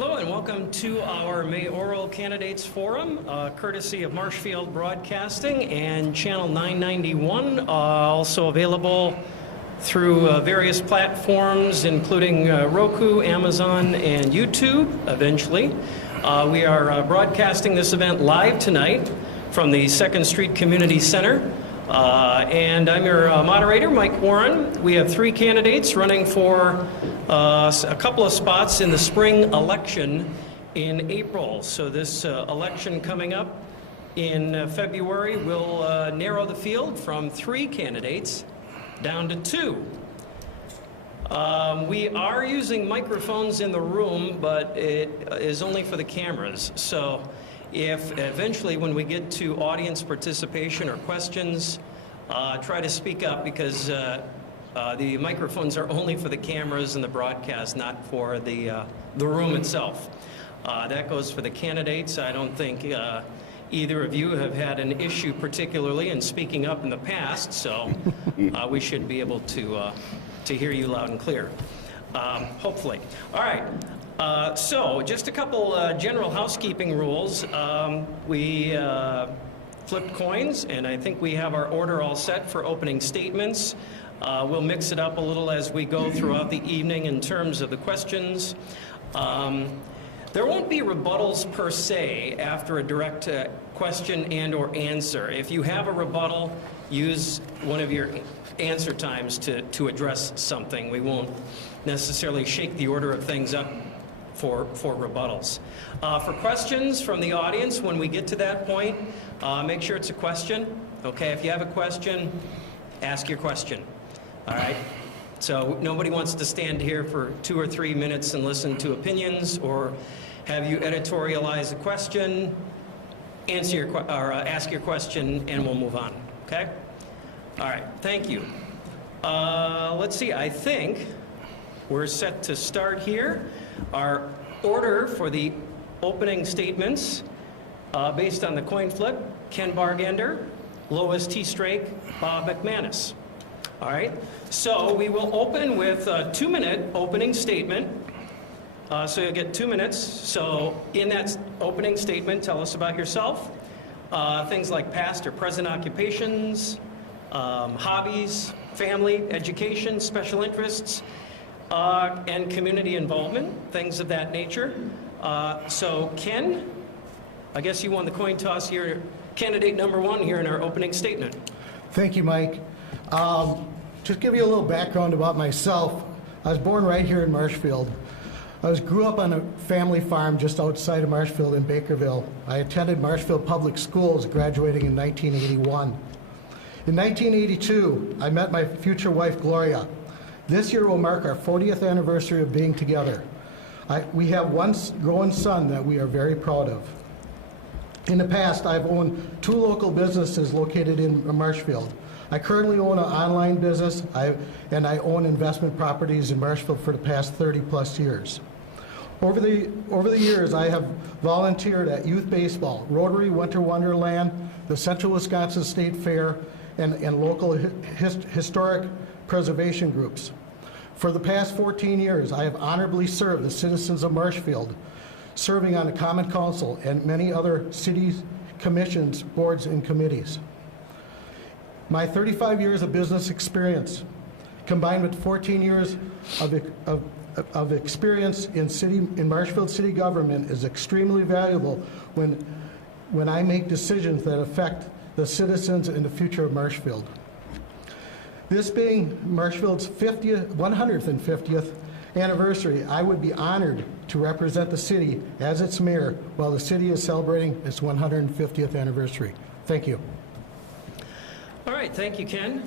Hello and welcome to our Mayoral Candidates Forum, courtesy of Marshfield Broadcasting and Channel 991, also available through various platforms including Roku, Amazon, and YouTube eventually. We are broadcasting this event live tonight from the 2nd Street Community Center. And I'm your moderator, Mike Warren. We have 3 candidates running for a couple of spots in the spring election in April. So this election coming up in February will narrow the field from 3 candidates down to 2. We are using microphones in the room, but it is only for the cameras. So if eventually when we get to audience participation or questions, try to speak up because the microphones are only for the cameras and the broadcast, not for the room itself. That goes for the candidates. I don't think either of you have had an issue particularly in speaking up in the past, so we should be able to hear you loud and clear, hopefully. All right. So just a couple general housekeeping rules. We flipped coins, and I think we have our order all set for opening statements. We'll mix it up a little as we go throughout the evening in terms of the questions. There won't be rebuttals per se after a direct question and or answer. If you have a rebuttal, use one of your answer times to address something. We won't necessarily shake the order of things up for rebuttals. For questions from the audience, when we get to that point, make sure it's a question. Okay, if you have a question, ask your question. All right? So nobody wants to stand here for 2 or 3 minutes and listen to opinions or have you editorialize a question, ask your question, and we'll move on. Okay? All right, thank you. Let's see, I think we're set to start here. Our order for the opening statements, based on the coin flip, Ken Bartender, Lois TeStrake, Bob McManus. All right, so we will open with a 2-minute opening statement. So you'll get 2 minutes. So in that opening statement, tell us about yourself. Things like past or present occupations, hobbies, family, education, special interests, and community involvement, things of that nature. So Ken, I guess you won the coin toss here, candidate number 1 here in our opening statement. Thank you, Mike. Just give you a little background about myself. I was born right here in Marshfield. I grew up on a family farm just outside of Marshfield in Bakerville. I attended Marshfield Public Schools, graduating in 1981. In 1982, I met my future wife, Gloria. This year will mark our 40th anniversary of being together. We have one growing son that we are very proud of. In the past, I've owned 2 local businesses located in Marshfield. I currently own an online business, and I own investment properties in Marshfield for the past 30-plus years. Over the years, I have volunteered at youth baseball, Rotary Winter Wonderland, the Central Wisconsin State Fair, and local historic preservation groups. For the past 14 years, I have honorably served the citizens of Marshfield, serving on the Common Council and many other cities, commissions, boards, and committees. My 35 years of business experience, combined with 14 years of experience in Marshfield city government, is extremely valuable when I make decisions that affect the citizens and the future of Marshfield. This being Marshfield's 150th anniversary, I would be honored to represent the city as its mayor while the city is celebrating its 150th anniversary. Thank you. All right, thank you, Ken.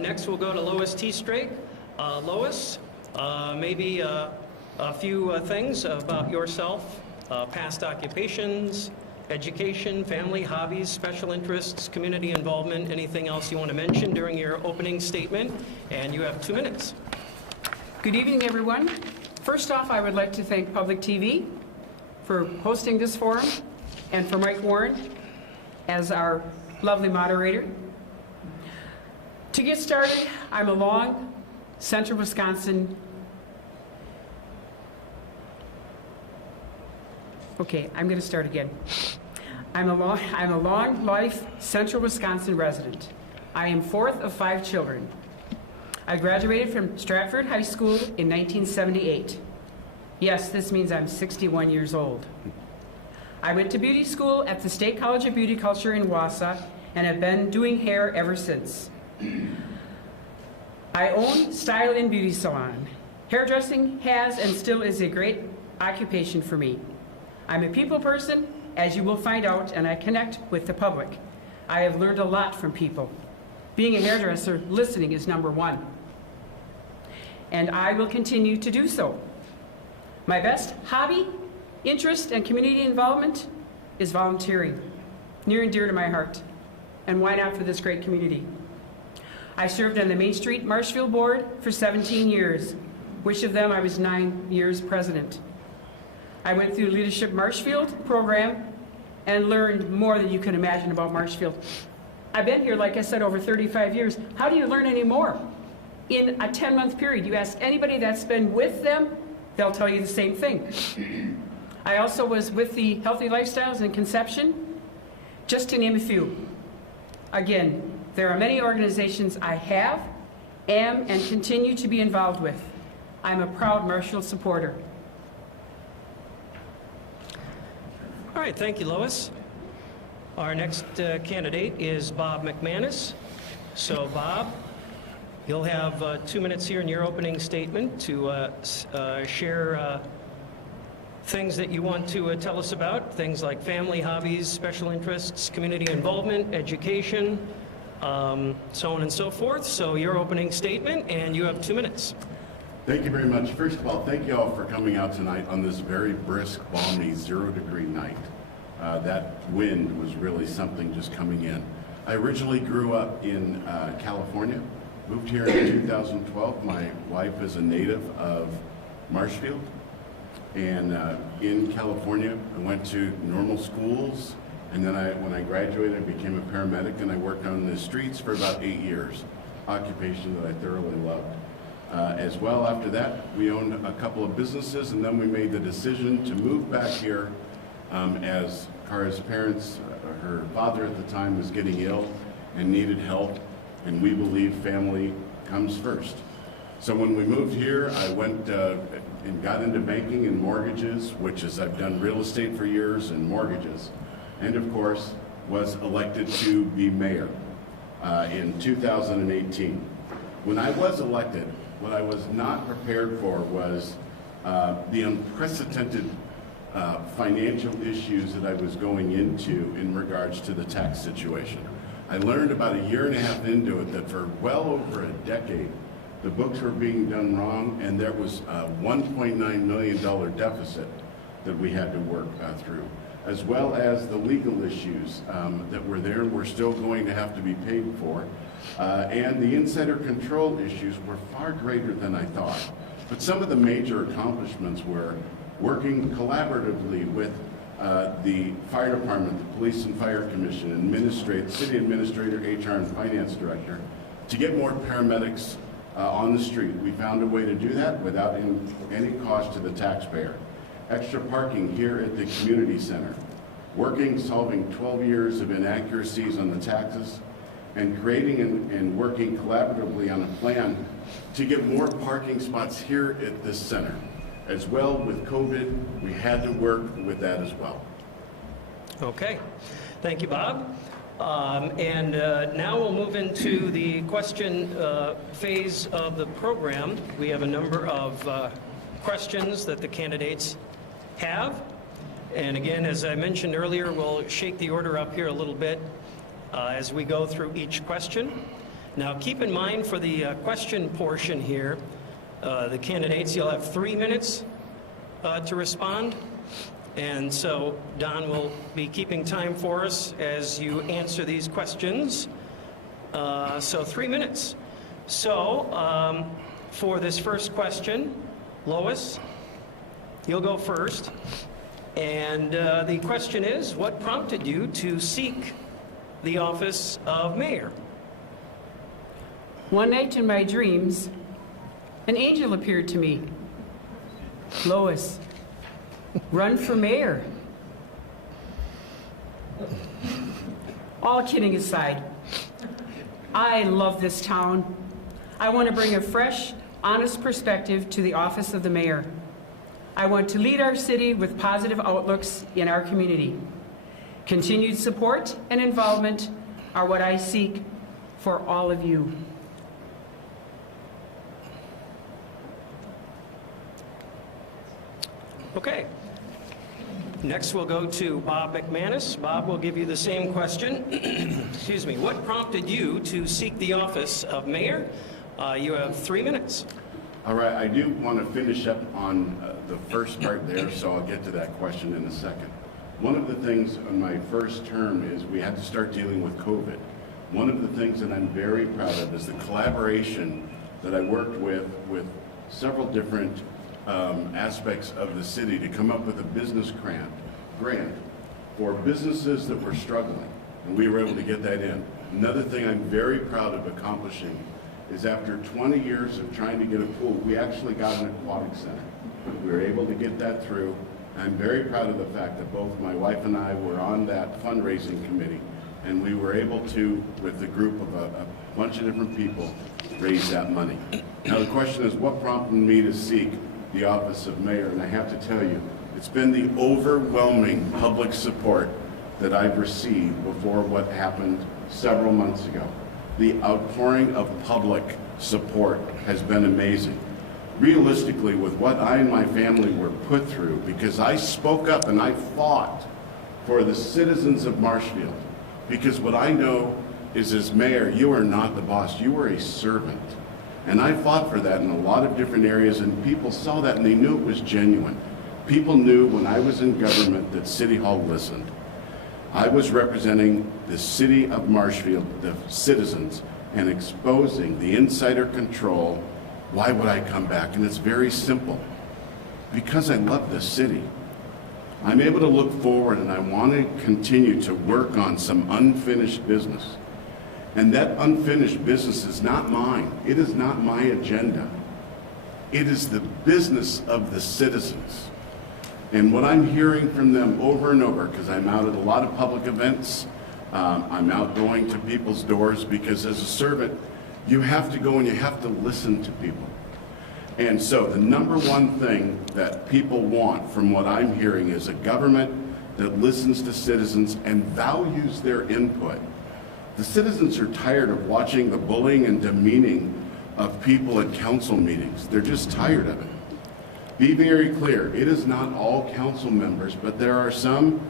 Next, we'll go to Lois TeStrake. Lois, maybe a few things about yourself, past occupations, education, family, hobbies, special interests, community involvement, anything else you want to mention during your opening statement, and you have 2 minutes. Good evening, everyone. First off, I would like to thank Public TV for hosting this forum and for Mike Warren as our lovely moderator. To get started, I'm a long Central Wisconsin Okay, I'm going to start again. I'm a long life Central Wisconsin resident. I am fourth of 5 children. I graduated from Stratford High School in 1978. Yes, this means I'm 61 years old. I went to beauty school at the State College of Beauty Culture in Wausau and have been doing hair ever since. I own Style and Beauty Salon. Hairdressing has and still is a great occupation for me. I'm a people person, as you will find out, and I connect with the public. I have learned a lot from people. Being a hairdresser, listening is number 1. And I will continue to do so. My best hobby, interest, and community involvement is volunteering, near and dear to my heart. And why not for this great community? I served on the Main Street Marshfield Board for 17 years, which of them I was 9 years president. I went through the Leadership Marshfield program and learned more than you can imagine about Marshfield. I've been here, like I said, over 35 years. How do you learn any more? In a 10-month period, you ask anybody that's been with them, they'll tell you the same thing. I also was with the Healthy Lifestyles and Conception, just to name a few. Again, there are many organizations I have, am, and continue to be involved with. I'm a proud Marshfield supporter. All right, thank you, Lois. Our next candidate is Bob McManus. So, Bob, you'll have 2 minutes here in your opening statement to share things that you want to tell us about, things like family, hobbies, special interests, community involvement, education, so on and so forth. So your opening statement, and you have 2 minutes. Thank you very much. First of all, thank you all for coming out tonight on this very brisk, balmy, 0-degree night. That wind was really something just coming in. I originally grew up in California, moved here in 2012. My wife is a native of Marshfield. And in California, I went to normal schools, and then when I graduated, I became a paramedic, and I worked on the streets for about 8 years, occupation that I thoroughly loved. As well, after that, we owned a couple of businesses, and then we made the decision to move back here as Kara's parents, her father at the time was getting ill and needed help, and we believe family comes first. So when we moved here, I went and got into banking and mortgages, which is I've done real estate for years and mortgages, and of course was elected to be mayor in 2018. When I was elected, what I was not prepared for was the unprecedented financial issues that I was going into in regards to the tax situation. I learned about a year and a half into it that for well over a decade, the books were being done wrong, and there was a $1.9 million deficit that we had to work through, as well as the legal issues that were there and were still going to have to be paid for. And the insider control issues were far greater than I thought. But some of the major accomplishments were working collaboratively with the fire department, the police and fire commission, city administrator, HR and finance director, to get more paramedics on the street. We found a way to do that without any cost to the taxpayer. Extra parking here at the community center. Solving 12 years of inaccuracies on the taxes, and creating and working collaboratively on a plan to get more parking spots here at this center. As well, with COVID, we had to work with that as well. Okay. Thank you, Bob. And now we'll move into the question phase of the program. We have a number of questions that the candidates have. And again, as I mentioned earlier, we'll shake the order up here a little bit as we go through each question. Now, keep in mind for the question portion here, the candidates, you'll have 3 minutes to respond. And so Don will be keeping time for us as you answer these questions. So 3 minutes. So for this first question, Lois, you'll go first. And the question is, what prompted you to seek the office of mayor? One night in my dreams, an angel appeared to me. Lois, run for mayor. all kidding aside, I love this town. I want to bring a fresh, honest perspective to the office of the mayor. I want to lead our city with positive outlooks in our community. Continued support and involvement are what I seek for all of you. Okay. Next, we'll go to Bob McManus. Bob will give you the same question. Excuse me. What prompted you to seek the office of mayor? You have 3 minutes. All right, I do want to finish up on the first part there, so I'll get to that question in a second. One of the things on my first term is we had to start dealing with COVID. One of the things that I'm very proud of is the collaboration that I worked with several different aspects of the city to come up with a business grant for businesses that were struggling, and we were able to get that in. Another thing I'm very proud of accomplishing is after 20 years of trying to get a pool, we actually got an aquatic center. We were able to get that through. I'm very proud of the fact that both my wife and I were on that fundraising committee, and we were able to, with a group of a bunch of different people, raise that money. Now the question is, what prompted me to seek the office of mayor? And I have to tell you, it's been the overwhelming public support that I've received before what happened several months ago. The outpouring of public support has been amazing. Realistically, with what I and my family were put through, because I spoke up and I fought for the citizens of Marshfield, because what I know is, as mayor, you are not the boss, you are a servant. And I fought for that in a lot of different areas, and people saw that and they knew it was genuine. People knew when I was in government that City Hall listened. I was representing the city of Marshfield, the citizens, and exposing the insider control. Why would I come back? And it's very simple. Because I love this city. I'm able to look forward, and I want to continue to work on some unfinished business. And that unfinished business is not mine. It is not my agenda. It is the business of the citizens. And what I'm hearing from them over and over, because I'm out at a lot of public events, I'm out going to people's doors, because as a servant, you have to go and you have to listen to people. And so the number one thing that people want from what I'm hearing is a government that listens to citizens and values their input. The citizens are tired of watching the bullying and demeaning of people at council meetings. They're just tired of it. Be very clear, it is not all council members, but there are some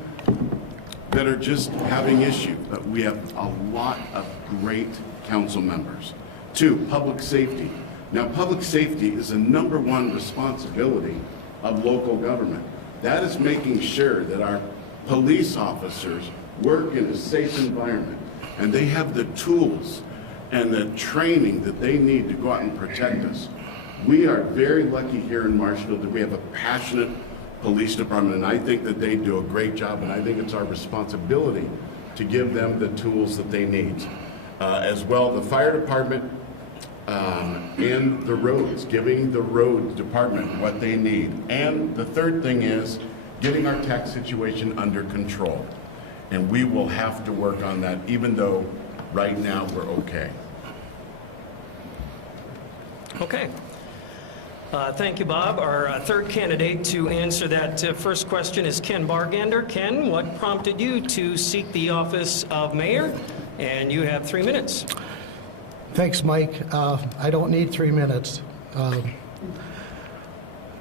that are just having issue. But we have a lot of great council members. 2, public safety. Now, public safety is the number one responsibility of local government. That is making sure that our police officers work in a safe environment, and they have the tools and the training that they need to go out and protect us. We are very lucky here in Marshfield that we have a passionate police department, and I think that they do a great job, and I think it's our responsibility to give them the tools that they need. As well, the fire department and the roads, giving the road department what they need. And the third thing is getting our tax situation under control. And we will have to work on that, even though right now we're okay. Okay. Thank you, Bob. Our third candidate to answer that first question is Ken Bartender. Ken, what prompted you to seek the office of mayor? And you have 3 minutes. Thanks, Mike. I don't need 3 minutes.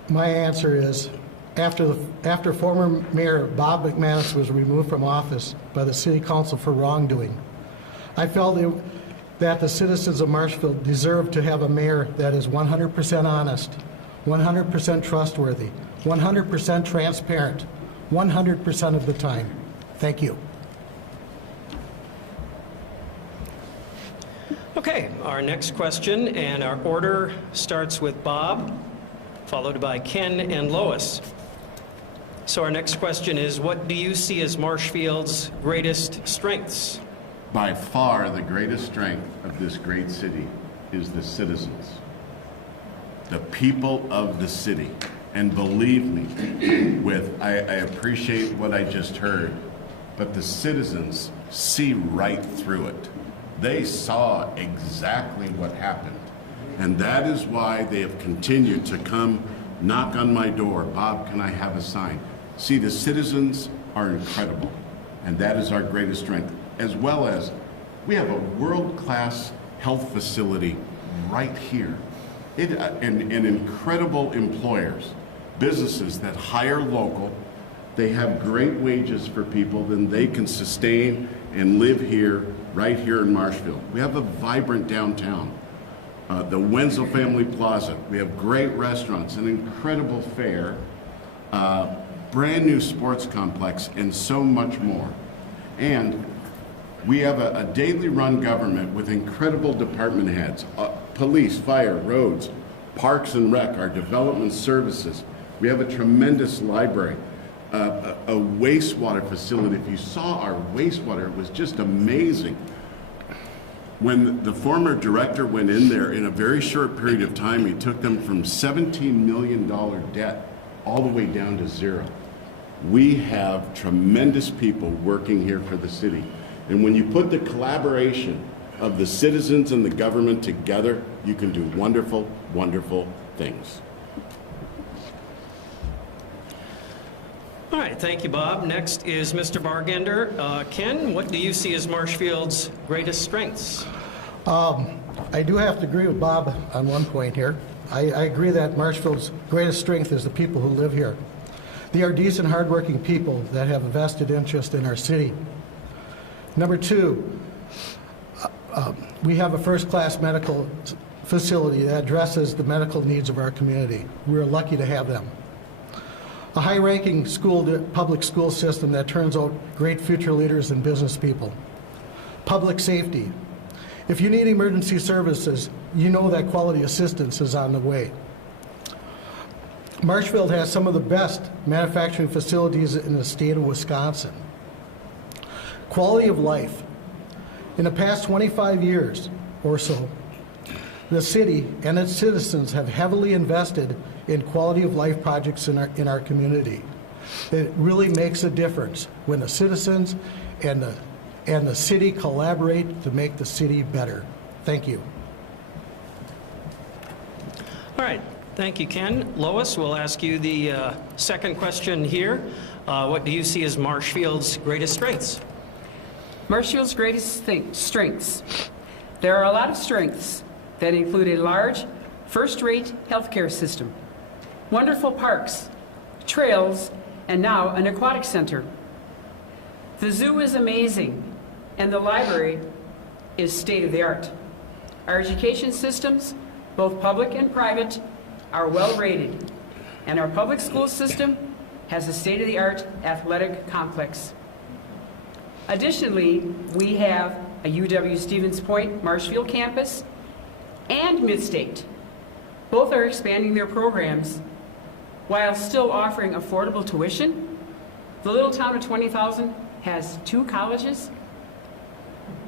My answer is, after former Mayor Bob McManus was removed from office by the City Council for wrongdoing, I felt that the citizens of Marshfield deserve to have a mayor that is 100% honest, 100% trustworthy, 100% transparent, 100% of the time. Thank you. Okay, our next question, and our order starts with Bob, followed by Ken and Lois. So our next question is, what do you see as Marshfield's greatest strengths? By far, the greatest strength of this great city is the citizens, the people of the city. And believe me, I appreciate what I just heard. but the citizens see right through it. They saw exactly what happened. And that is why they have continued to come knock on my door. Bob, can I have a sign? See, the citizens are incredible, and that is our greatest strength, as well as we have a world-class health facility right here. And incredible employers, businesses that hire local. They have great wages for people, then they can sustain and live here, right here in Marshfield. We have a vibrant downtown. The Wenzel Family Plaza. We have great restaurants, an incredible fair, brand new sports complex, and so much more. And we have a daily run government with incredible department heads, police, fire, roads, parks and rec, our development services. We have a tremendous library, a wastewater facility. If you saw our wastewater, it was just amazing. When the former director went in there, in a very short period of time, he took them from $17 million debt all the way down to zero. We have tremendous people working here for the city. And when you put the collaboration of the citizens and the government together, you can do wonderful, wonderful things. All right, thank you, Bob. Next is Mr. Bartender. Ken, what do you see as Marshfield's greatest strengths? I do have to agree with Bob on one point here. I agree that Marshfield's greatest strength is the people who live here. They are decent, hardworking people that have a vested interest in our city. Number two, we have a first-class medical facility that addresses the medical needs of our community. We're lucky to have them. A high-ranking public school system that turns out great future leaders and business people. Public safety. If you need emergency services, you know that quality assistance is on the way. Marshfield has some of the best manufacturing facilities in the state of Wisconsin. Quality of life. In the past 25 years or so, the city and its citizens have heavily invested in quality of life projects in our community. It really makes a difference when the citizens and the city collaborate to make the city better. Thank you. All right, thank you, Ken. Lois, we'll ask you the second question here. What do you see as Marshfield's greatest strengths? Marshfield's greatest strengths. There are a lot of strengths that include a large, first-rate healthcare system, wonderful parks, trails, and now an aquatic center. The zoo is amazing, and the library is state-of-the-art. Our education systems, both public and private, are well-rated, and our public school system has a state-of-the-art athletic complex. Additionally, we have a UW-Stevens Point Marshfield campus and Midstate. Both are expanding their programs while still offering affordable tuition. The little town of 20,000 has 2 colleges.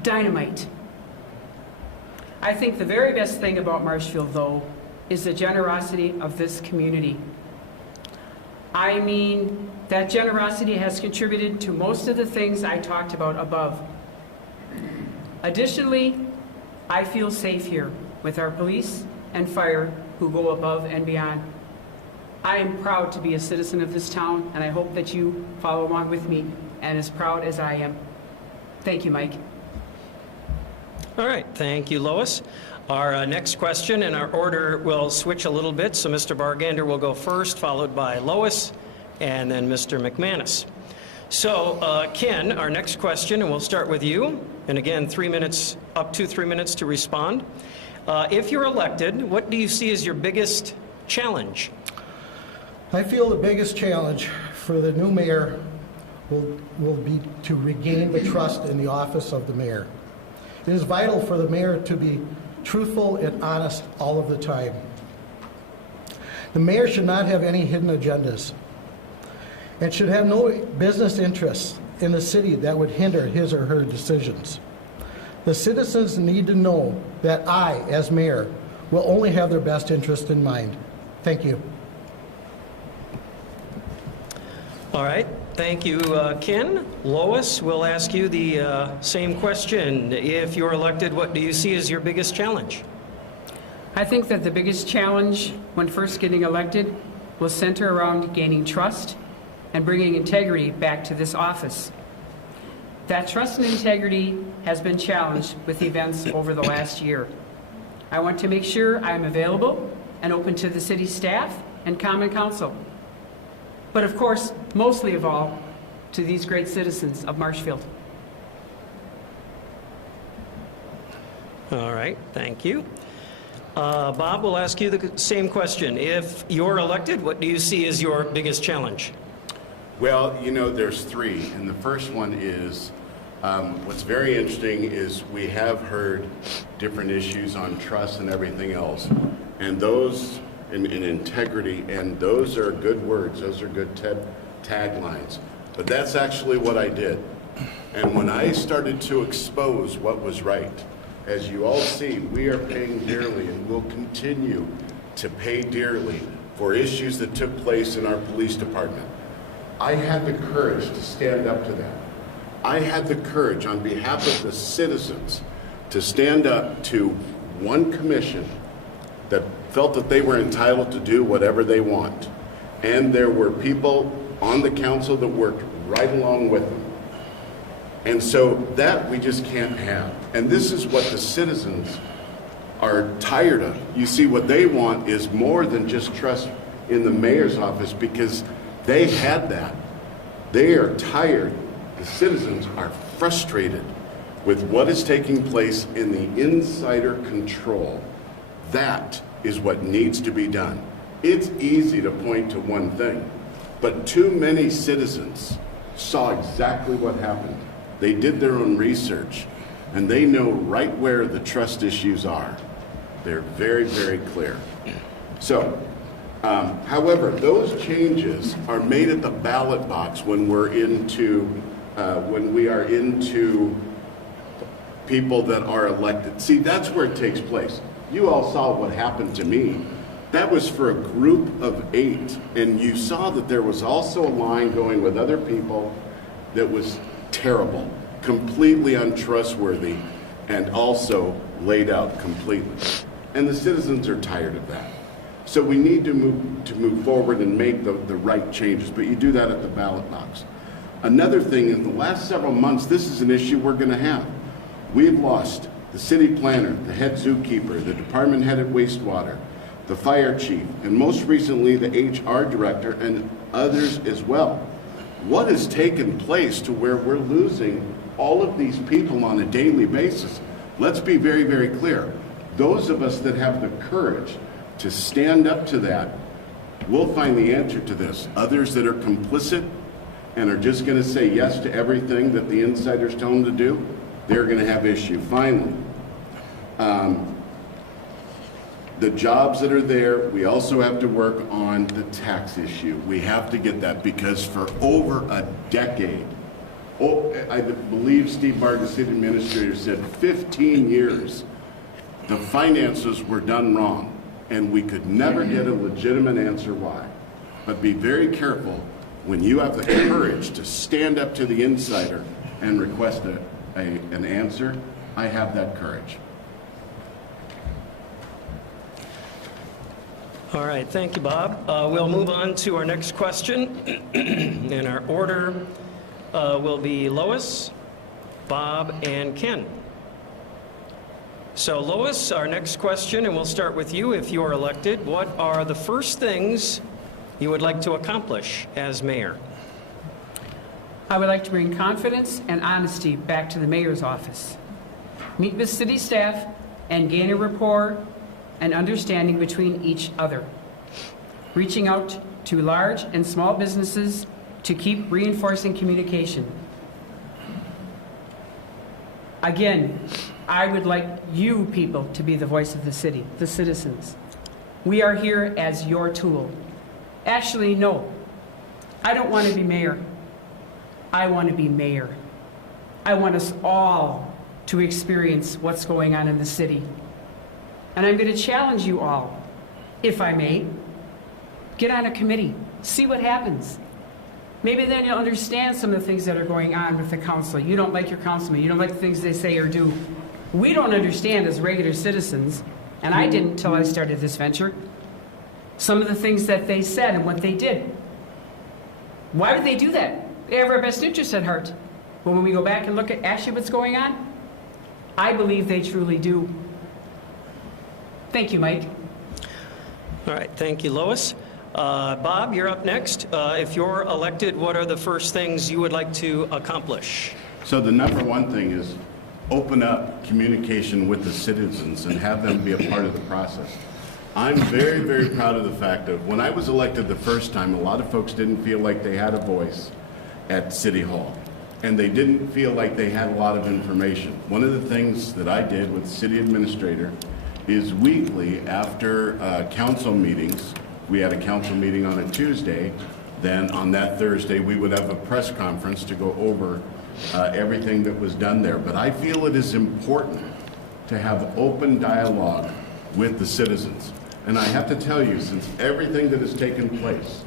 Dynamite. I think the very best thing about Marshfield, though, is the generosity of this community. I mean, that generosity has contributed to most of the things I talked about above. Additionally, I feel safe here with our police and fire who go above and beyond. I am proud to be a citizen of this town, and I hope that you follow along with me and as proud as I am. Thank you, Mike. All right, thank you, Lois. Our next question, and our order will switch a little bit, so Mr. Bartender will go first, followed by Lois, and then Mr. McManus. So, Ken, our next question, and we'll start with you, and again, 3 minutes, up to 3 minutes to respond. If you're elected, what do you see as your biggest challenge? I feel the biggest challenge for the new mayor will be to regain the trust in the office of the mayor. It is vital for the mayor to be truthful and honest all of the time. The mayor should not have any hidden agendas and should have no business interests in the city that would hinder his or her decisions. The citizens need to know that I, as mayor, will only have their best interest in mind. Thank you. All right, thank you, Ken. Lois, we'll ask you the same question. If you're elected, what do you see as your biggest challenge? I think that the biggest challenge when first getting elected will center around gaining trust and bringing integrity back to this office. That trust and integrity has been challenged with events over the last year. I want to make sure I'm available and open to the city staff and common council. But of course, mostly of all, to these great citizens of Marshfield. All right, thank you. Bob, we'll ask you the same question. If you're elected, what do you see as your biggest challenge? Well, you know, there's three, and the first one is, what's very interesting is we have heard different issues on trust and everything else, and those in integrity, and those are good words, those are good taglines, but that's actually what I did. And when I started to expose what was right, as you all see, we are paying dearly and will continue to pay dearly for issues that took place in our police department. I had the courage to stand up to that. I had the courage on behalf of the citizens to stand up to one commission that felt that they were entitled to do whatever they want. And there were people on the council that worked right along with them. And so that we just can't have. And this is what the citizens are tired of. You see, what they want is more than just trust in the mayor's office, because they had that. They are tired. The citizens are frustrated with what is taking place in the insider control. That is what needs to be done. It's easy to point to one thing, but too many citizens saw exactly what happened. They did their own research, and they know right where the trust issues are. They're very, very clear. So, however, those changes are made at the ballot box when we are into people that are elected. See, that's where it takes place. You all saw what happened to me. That was for a group of 8, and you saw that there was also a line going with other people that was terrible, completely untrustworthy, and also laid out completely. And the citizens are tired of that. So we need to move forward and make the right changes, but you do that at the ballot box. Another thing, in the last several months, this is an issue we're going to have. We've lost the city planner, the head zookeeper, the department head at wastewater, the fire chief, and most recently the HR director and others as well. What has taken place to where we're losing all of these people on a daily basis? Let's be very, very clear. Those of us that have the courage to stand up to that will find the answer to this. Others that are complicit and are just going to say yes to everything that the insiders tell them to do, they're going to have issue. Finally, the jobs that are there, we also have to work on the tax issue. We have to get that, because for over a decade, I believe Steve Martin, the city administrator, said 15 years, the finances were done wrong, and we could never get a legitimate answer why. But be very careful when you have the courage to stand up to the insider and request an answer. I have that courage. All right, thank you, Bob. We'll move on to our next question. And our order will be Lois, Bob, and Ken. So Lois, our next question, and we'll start with you. If you're elected, what are the first things you would like to accomplish as mayor? I would like to bring confidence and honesty back to the mayor's office. Meet with city staff and gain a rapport and understanding between each other. Reaching out to large and small businesses to keep reinforcing communication. Again, I would like you people to be the voice of the city, the citizens. We are here as your tool. Actually, no, I don't want to be mayor. I want to be mayor. I want us all to experience what's going on in the city. And I'm going to challenge you all, if I may, get on a committee, see what happens. Maybe then you'll understand some of the things that are going on with the council. You don't like your councilman. You don't like the things they say or do. We don't understand as regular citizens, and I didn't until I started this venture, some of the things that they said and what they did. Why did they do that? They have our best interest at heart. But when we go back and look at actually what's going on, I believe they truly do. Thank you, Mike. All right, thank you, Lois. Bob, you're up next. If you're elected, what are the first things you would like to accomplish? So the number one thing is open up communication with the citizens and have them be a part of the process. I'm very, very proud of the fact that when I was elected the first time, a lot of folks didn't feel like they had a voice at City Hall, and they didn't feel like they had a lot of information. One of the things that I did with the city administrator is weekly after council meetings, we had a council meeting on a Tuesday, then on that Thursday we would have a press conference to go over everything that was done there. But I feel it is important to have open dialogue with the citizens. And I have to tell you, since everything that has taken place,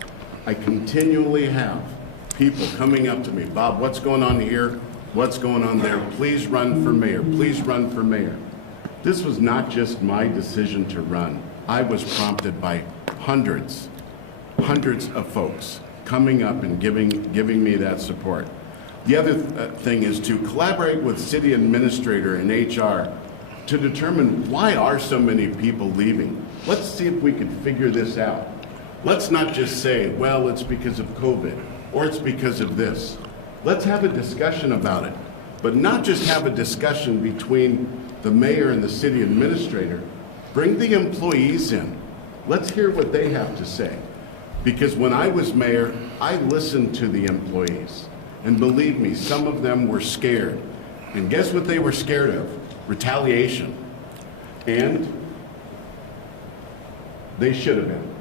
I continually have people coming up to me, Bob, what's going on here? What's going on there? Please run for mayor. Please run for mayor. This was not just my decision to run. I was prompted by hundreds of folks coming up and giving me that support. The other thing is to collaborate with city administrator and HR to determine why are so many people leaving. Let's see if we can figure this out. Let's not just say, well, it's because of COVID or it's because of this. Let's have a discussion about it, but not just have a discussion between the mayor and the city administrator. Bring the employees in. Let's hear what they have to say. Because when I was mayor, I listened to the employees. And believe me, some of them were scared. And guess what they were scared of? Retaliation. And they should have been.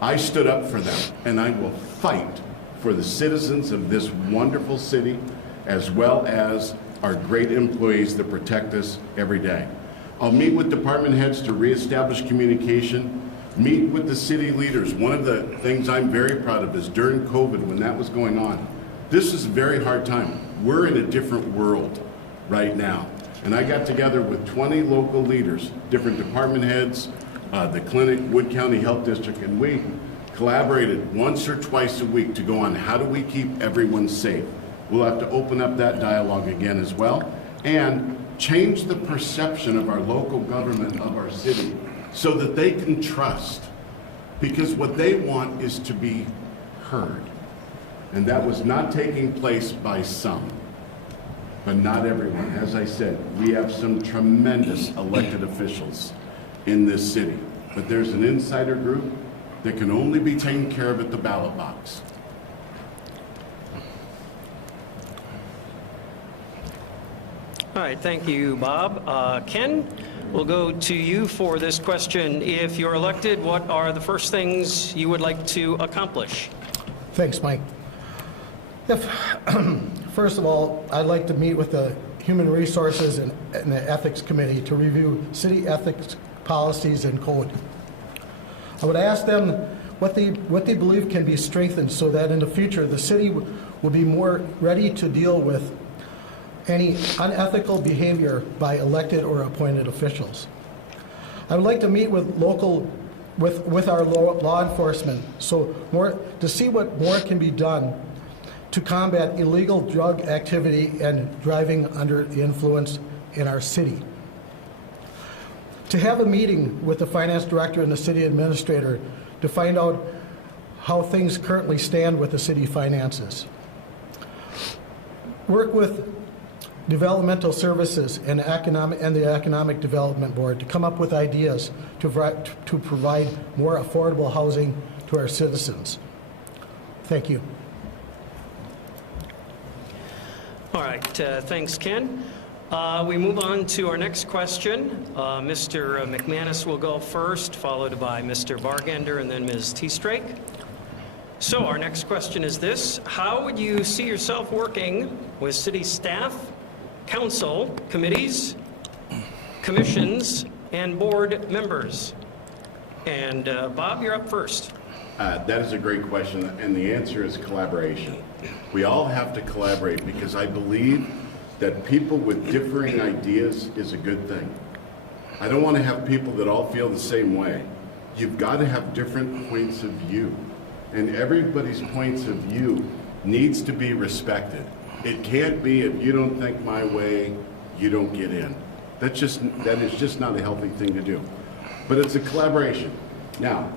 I stood up for them, and I will fight for the citizens of this wonderful city, as well as our great employees that protect us every day. I'll meet with department heads to reestablish communication, meet with the city leaders. One of the things I'm very proud of is during COVID, when that was going on, this is a very hard time. We're in a different world right now. And I got together with 20 local leaders, different department heads, the clinic, Wood County Health District, and we collaborated once or twice a week to go on how do we keep everyone safe. We'll have to open up that dialogue again as well and change the perception of our local government, of our city, so that they can trust. Because what they want is to be heard. And that was not taking place by some, but not everyone. As I said, we have some tremendous elected officials in this city, but there's an insider group that can only be taken care of at the ballot box. All right, thank you, Bob. Ken, we'll go to you for this question. If you're elected, what are the first things you would like to accomplish? Thanks, Mike. First of all, I'd like to meet with the Human Resources and the Ethics Committee to review city ethics policies and code. I would ask them what they believe can be strengthened so that in the future the city will be more ready to deal with any unethical behavior by elected or appointed officials. I would like to meet with our law enforcement to see what more can be done to combat illegal drug activity and driving under the influence in our city. To have a meeting with the finance director and the city administrator to find out how things currently stand with the city finances. Work with developmental services and the Economic Development Board to come up with ideas to provide more affordable housing to our citizens. Thank you. All right, thanks, Ken. We move on to our next question. Mr. McManus will go first, followed by Mr. Bartender and then Ms. TeStrake. So our next question is this: how would you see yourself working with city staff, council, committees, commissions, and board members? And Bob, you're up first. That is a great question, and the answer is collaboration. We all have to collaborate because I believe that people with differing ideas is a good thing. I don't want to have people that all feel the same way. You've got to have different points of view, and everybody's points of view needs to be respected. It can't be, if you don't think my way, you don't get in. That is just not a healthy thing to do. But it's a collaboration. Now,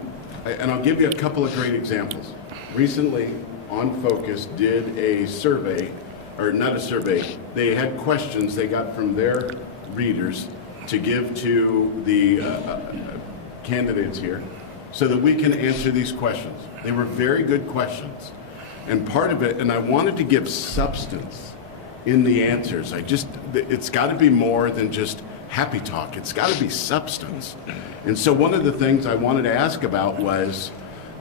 and I'll give you a couple of great examples. Recently, On Focus did a survey, or not a survey, they had questions they got from their readers to give to the candidates here so that we can answer these questions. They were very good questions. And part of it, and I wanted to give substance in the answers. It's got to be more than just happy talk. It's got to be substance. And so one of the things I wanted to ask about was,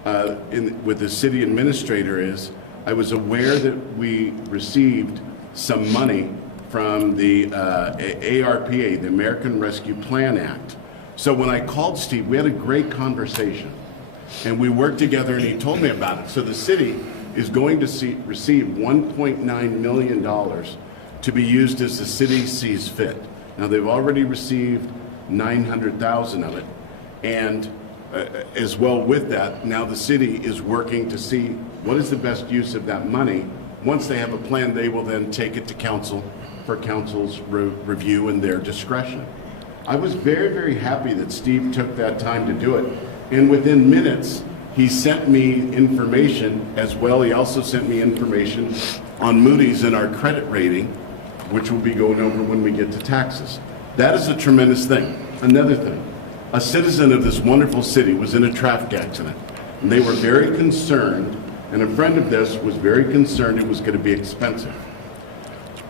with the city administrator, is I was aware that we received some money from the ARPA, the American Rescue Plan Act. So when I called Steve, we had a great conversation, and we worked together, and he told me about it. So the city is going to receive $1.9 million to be used as the city sees fit. Now, they've already received $900,000 of it, and as well with that, now the city is working to see what is the best use of that money. Once they have a plan, they will then take it to council for council's review and their discretion. I was very, very happy that Steve took that time to do it, and within minutes, he sent me information as well. He also sent me information on Moody's and our credit rating, which we'll be going over when we get to taxes. That is a tremendous thing. Another thing, a citizen of this wonderful city was in a traffic accident, and they were very concerned, and a friend of theirs was very concerned it was going to be expensive,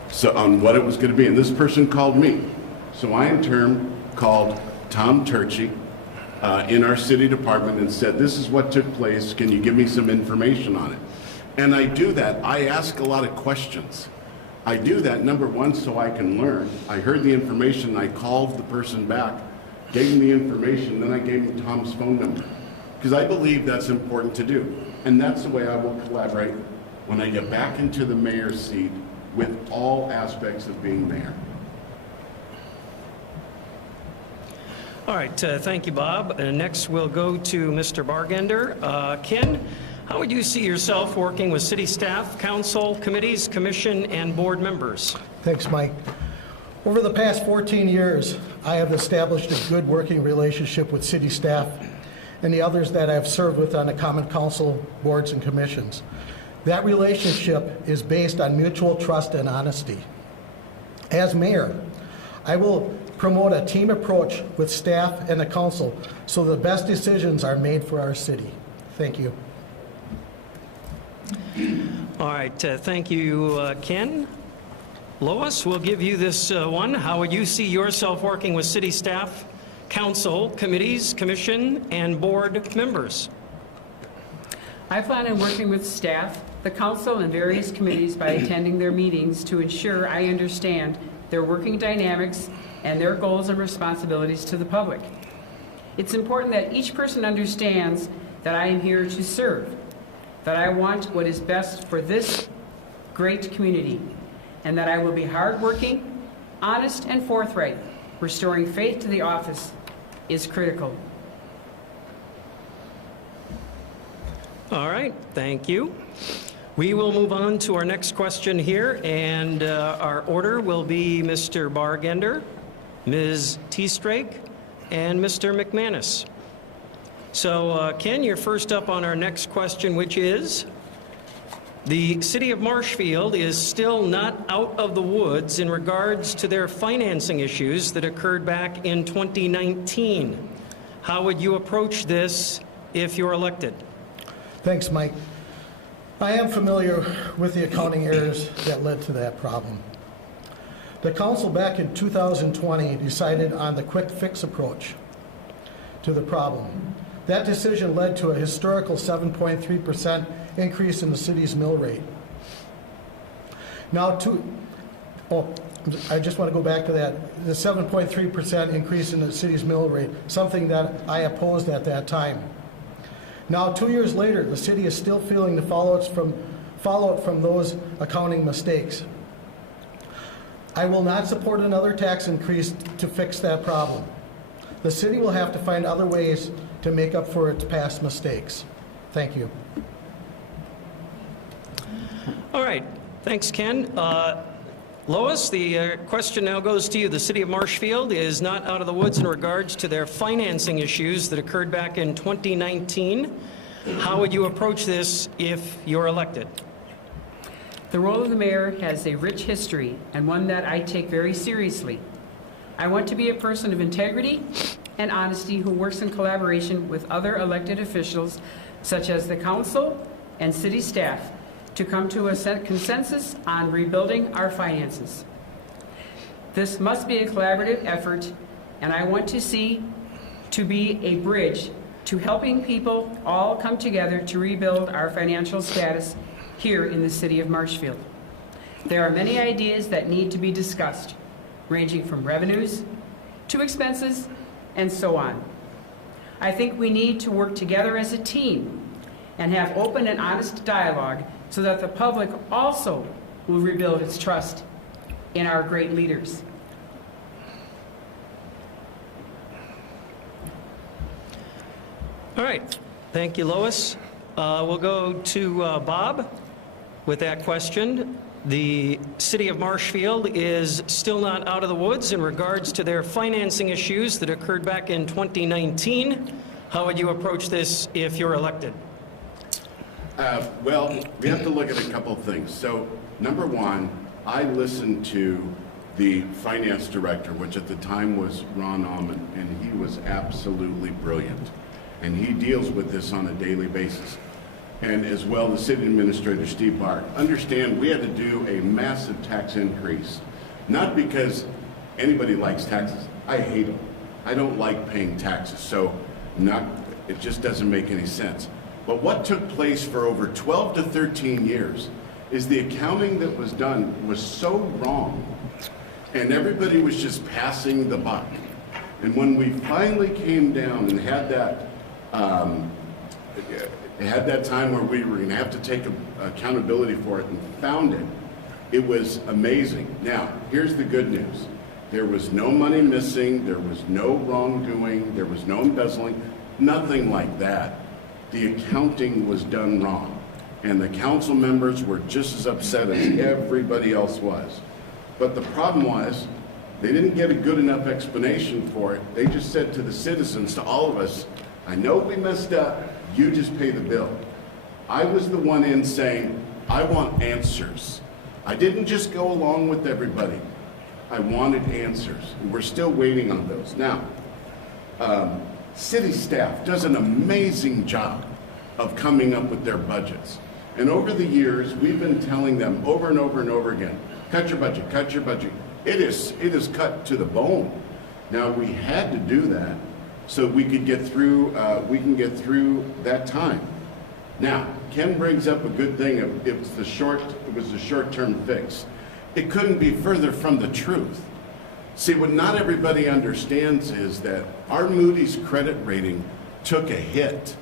so on what it was going to be. And this person called me. So I, in turn, called Tom Turchi in our city department and said, this is what took place. Can you give me some information on it? And I do that. I ask a lot of questions. I do that, number one, so I can learn. I heard the information, I called the person back, gave him the information, then I gave him Tom's phone number. Because I believe that's important to do. And that's the way I will collaborate when I get back into the mayor's seat with all aspects of being mayor. All right, thank you, Bob. Next, we'll go to Mr. Bartender. Ken, how would you see yourself working with city staff, council, committees, commission, and board members? Thanks, Mike. Over the past 14 years, I have established a good working relationship with city staff and the others that I've served with on the common council, boards, and commissions. That relationship is based on mutual trust and honesty. As mayor, I will promote a team approach with staff and the council so the best decisions are made for our city. Thank you. All right, thank you, Ken. Lois, we'll give you this one. How would you see yourself working with city staff, council, committees, commission, and board members? I plan on working with staff, the council, and various committees by attending their meetings to ensure I understand their working dynamics and their goals and responsibilities to the public. It's important that each person understands that I am here to serve, that I want what is best for this great community, and that I will be hardworking, honest, and forthright. Restoring faith to the office is critical. All right, thank you. We will move on to our next question here, and our order will be Mr. Bartender, Ms. TeStrake, and Mr. McManus. So, Ken, you're first up on our next question, which is, the city of Marshfield is still not out of the woods in regards to their financing issues that occurred back in 2019. How would you approach this if you're elected? Thanks, Mike. I am familiar with the accounting errors that led to that problem. The council back in 2020 decided on the quick fix approach to the problem. That decision led to a historical 7.3% increase in the city's mill rate. Now, I just want to go back to that. The 7.3% increase in the city's mill rate, something that I opposed at that time. Now, 2 years later, the city is still feeling the fallout from those accounting mistakes. I will not support another tax increase to fix that problem. The city will have to find other ways to make up for its past mistakes. Thank you. All right, thanks, Ken. Lois, the question now goes to you. The city of Marshfield is not out of the woods in regards to their financing issues that occurred back in 2019. How would you approach this if you're elected? The role of the mayor has a rich history and one that I take very seriously. I want to be a person of integrity and honesty who works in collaboration with other elected officials such as the council and city staff to come to a consensus on rebuilding our finances. This must be a collaborative effort, and I want to see to be a bridge to helping people all come together to rebuild our financial status here in the city of Marshfield. There are many ideas that need to be discussed, ranging from revenues to expenses and so on. I think we need to work together as a team and have open and honest dialogue so that the public also will rebuild its trust in our great leaders. All right, thank you, Lois. We'll go to Bob with that question. The city of Marshfield is still not out of the woods in regards to their financing issues that occurred back in 2019. How would you approach this if you're elected? Well, we have to look at a couple of things. So, number one, I listened to the finance director, which at the time was Ron Almond, and he was absolutely brilliant. And he deals with this on a daily basis. And as well, the city administrator, Steve Bart. Understand, we had to do a massive tax increase, not because anybody likes taxes. I hate them. I don't like paying taxes, so it just doesn't make any sense. But what took place for over 12 to 13 years is the accounting that was done was so wrong, and everybody was just passing the buck. And when we finally came down and had that time where we were going to have to take accountability for it and found it, it was amazing. Now, here's the good news. There was no money missing, there was no wrongdoing, there was no embezzling, nothing like that. The accounting was done wrong, and the council members were just as upset as everybody else was. But the problem was, they didn't get a good enough explanation for it. They just said to the citizens, to all of us, I know we messed up, you just pay the bill. I was the one in saying, I want answers. I didn't just go along with everybody. I wanted answers. We're still waiting on those. Now, city staff does an amazing job of coming up with their budgets. And over the years, we've been telling them over and over and over again, cut your budget, cut your budget. It is cut to the bone. Now, we had to do that so we could get through, that time. Now, Ken brings up a good thing. It was the short-term fix. It couldn't be further from the truth. See, what not everybody understands is that our Moody's credit rating took a hit.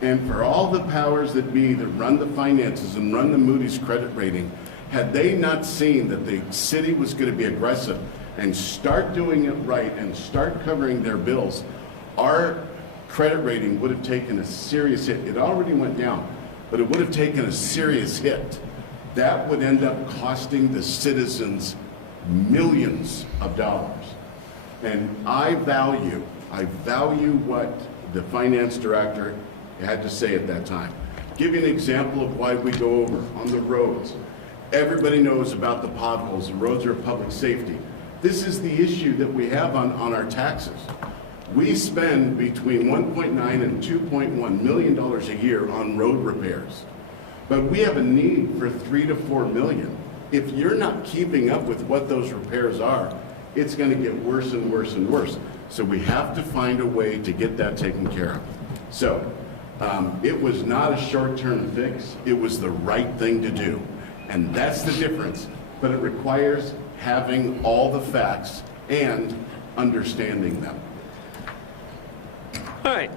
And for all the powers that be that run the finances and run the Moody's credit rating, had they not seen that the city was going to be aggressive and start doing it right and start covering their bills, our credit rating would have taken a serious hit. It already went down, but it would have taken a serious hit. That would end up costing the citizens millions of dollars. And I value what the finance director had to say at that time. Give you an example of why we go over on the roads. Everybody knows about the potholes. The roads are public safety. This is the issue that we have on our taxes. We spend between $1.9 and $2.1 million a year on road repairs. But we have a need for $3 to $4 million. If you're not keeping up with what those repairs are, it's going to get worse and worse and worse. So we have to find a way to get that taken care of. So it was not a short-term fix. It was the right thing to do. And that's the difference. But it requires having all the facts and understanding them. All right.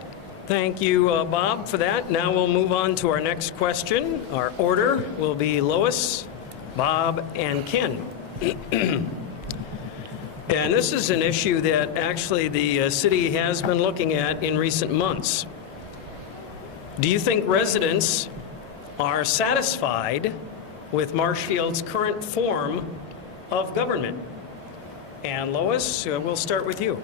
Thank you, Bob, for that. Now we'll move on to our next question. Our order will be Lois, Bob, and Ken. And this is an issue that actually the city has been looking at in recent months. Do you think residents are satisfied with Marshfield's current form of government? And Lois, we'll start with you.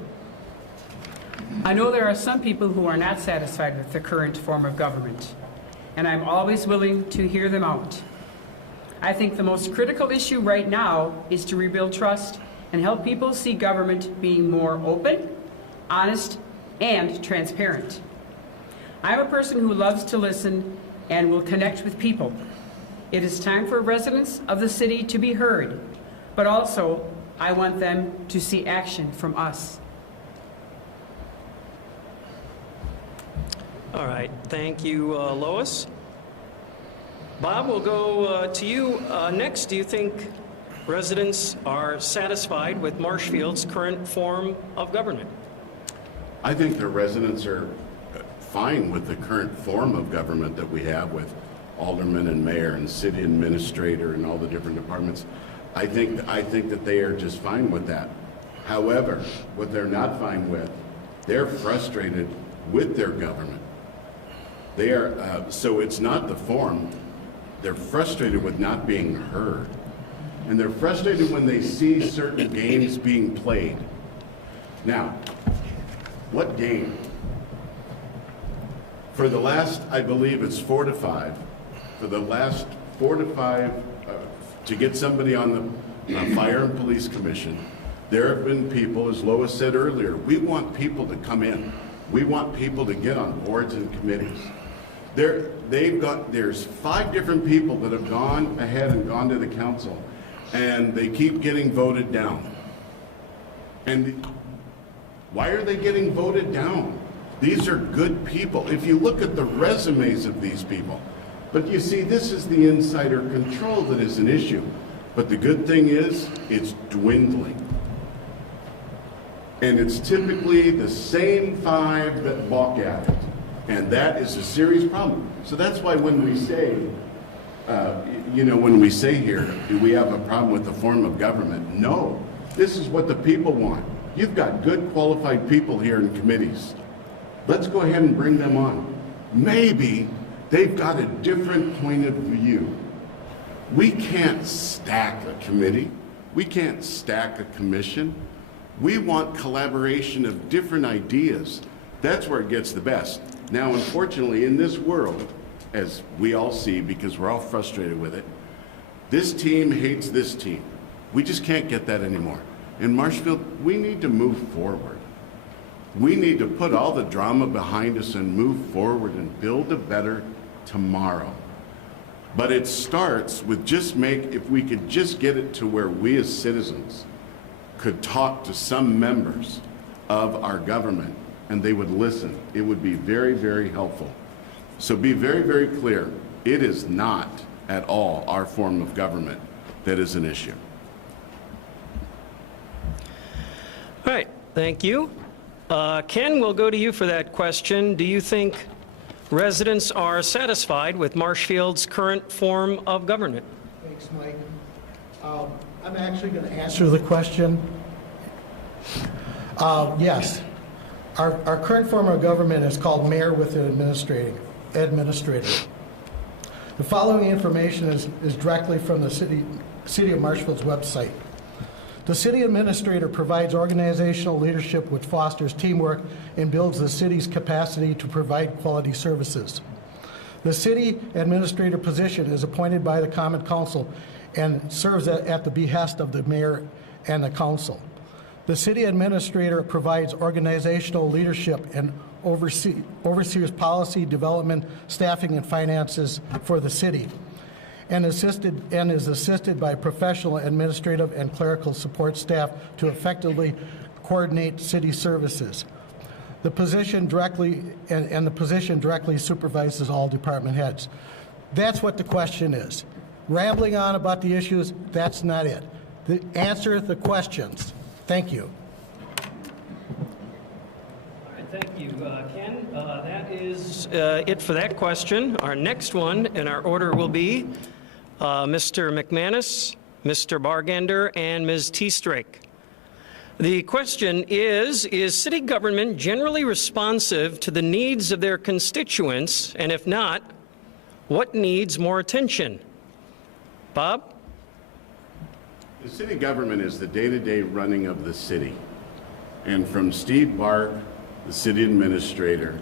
I know there are some people who are not satisfied with the current form of government, and I'm always willing to hear them out. I think the most critical issue right now is to rebuild trust and help people see government being more open, honest, and transparent. I'm a person who loves to listen and will connect with people. It is time for residents of the city to be heard, but also I want them to see action from us. All right, thank you, Lois. Bob, we'll go to you next. Do you think residents are satisfied with Marshfield's current form of government? I think the residents are fine with the current form of government that we have with alderman and mayor and city administrator and all the different departments. I think that they are just fine with that. However, what they're not fine with, they're frustrated with their government. They are, so it's not the form. They're frustrated with not being heard. And they're frustrated when they see certain games being played. Now, what game? For the last, I believe it's 4 to 5, for the last 4 to 5, to get somebody on the Fire and Police Commission, there have been people, as Lois said earlier, we want people to come in. We want people to get on boards and committees. There's 5 different people that have gone ahead and gone to the council, and they keep getting voted down. And why are they getting voted down? These are good people. If you look at the resumes of these people, but you see, this is the insider control that is an issue. But the good thing is, it's dwindling. And it's typically the same 5 that balk at it. And that is a serious problem. So that's why when we say, when we say here, do we have a problem with the form of government? No. This is what the people want. You've got good qualified people here in committees. Let's go ahead and bring them on. Maybe they've got a different point of view. We can't stack a committee. We can't stack a commission. We want collaboration of different ideas. That's where it gets the best. Now, unfortunately, in this world, as we all see, because we're all frustrated with it, this team hates this team. We just can't get that anymore. In Marshfield, we need to move forward. We need to put all the drama behind us and move forward and build a better tomorrow. But it starts with if we could just get it to where we as citizens could talk to some members of our government and they would listen. It would be very, very helpful. So be very, very clear. It is not at all our form of government that is an issue. All right, thank you. Ken, we'll go to you for that question. Do you think residents are satisfied with Marshfield's current form of government? Thanks, Mike. I'm actually going to answer the question. Yes. Our current form of government is called mayor with an administrator. The following information is directly from the City of Marshfield's website. The city administrator provides organizational leadership which fosters teamwork and builds the city's capacity to provide quality services. The city administrator position is appointed by the Common Council and serves at the behest of the mayor and the council. The city administrator provides organizational leadership and oversees policy development, staffing, and finances for the city, and is assisted by professional administrative and clerical support staff to effectively coordinate city services. The position directly supervises all department heads. That's what the question is. Rambling on about the issues, that's not it. Answer the questions. Thank you. All right, thank you, Ken. That is it for that question. Our next one in our order will be Mr. McManus, Mr. Bartender, and Ms. TeStrake. The question is city government generally responsive to the needs of their constituents? And if not, what needs more attention? Bob? The city government is the day-to-day running of the city. And from Steve Bark, the city administrator,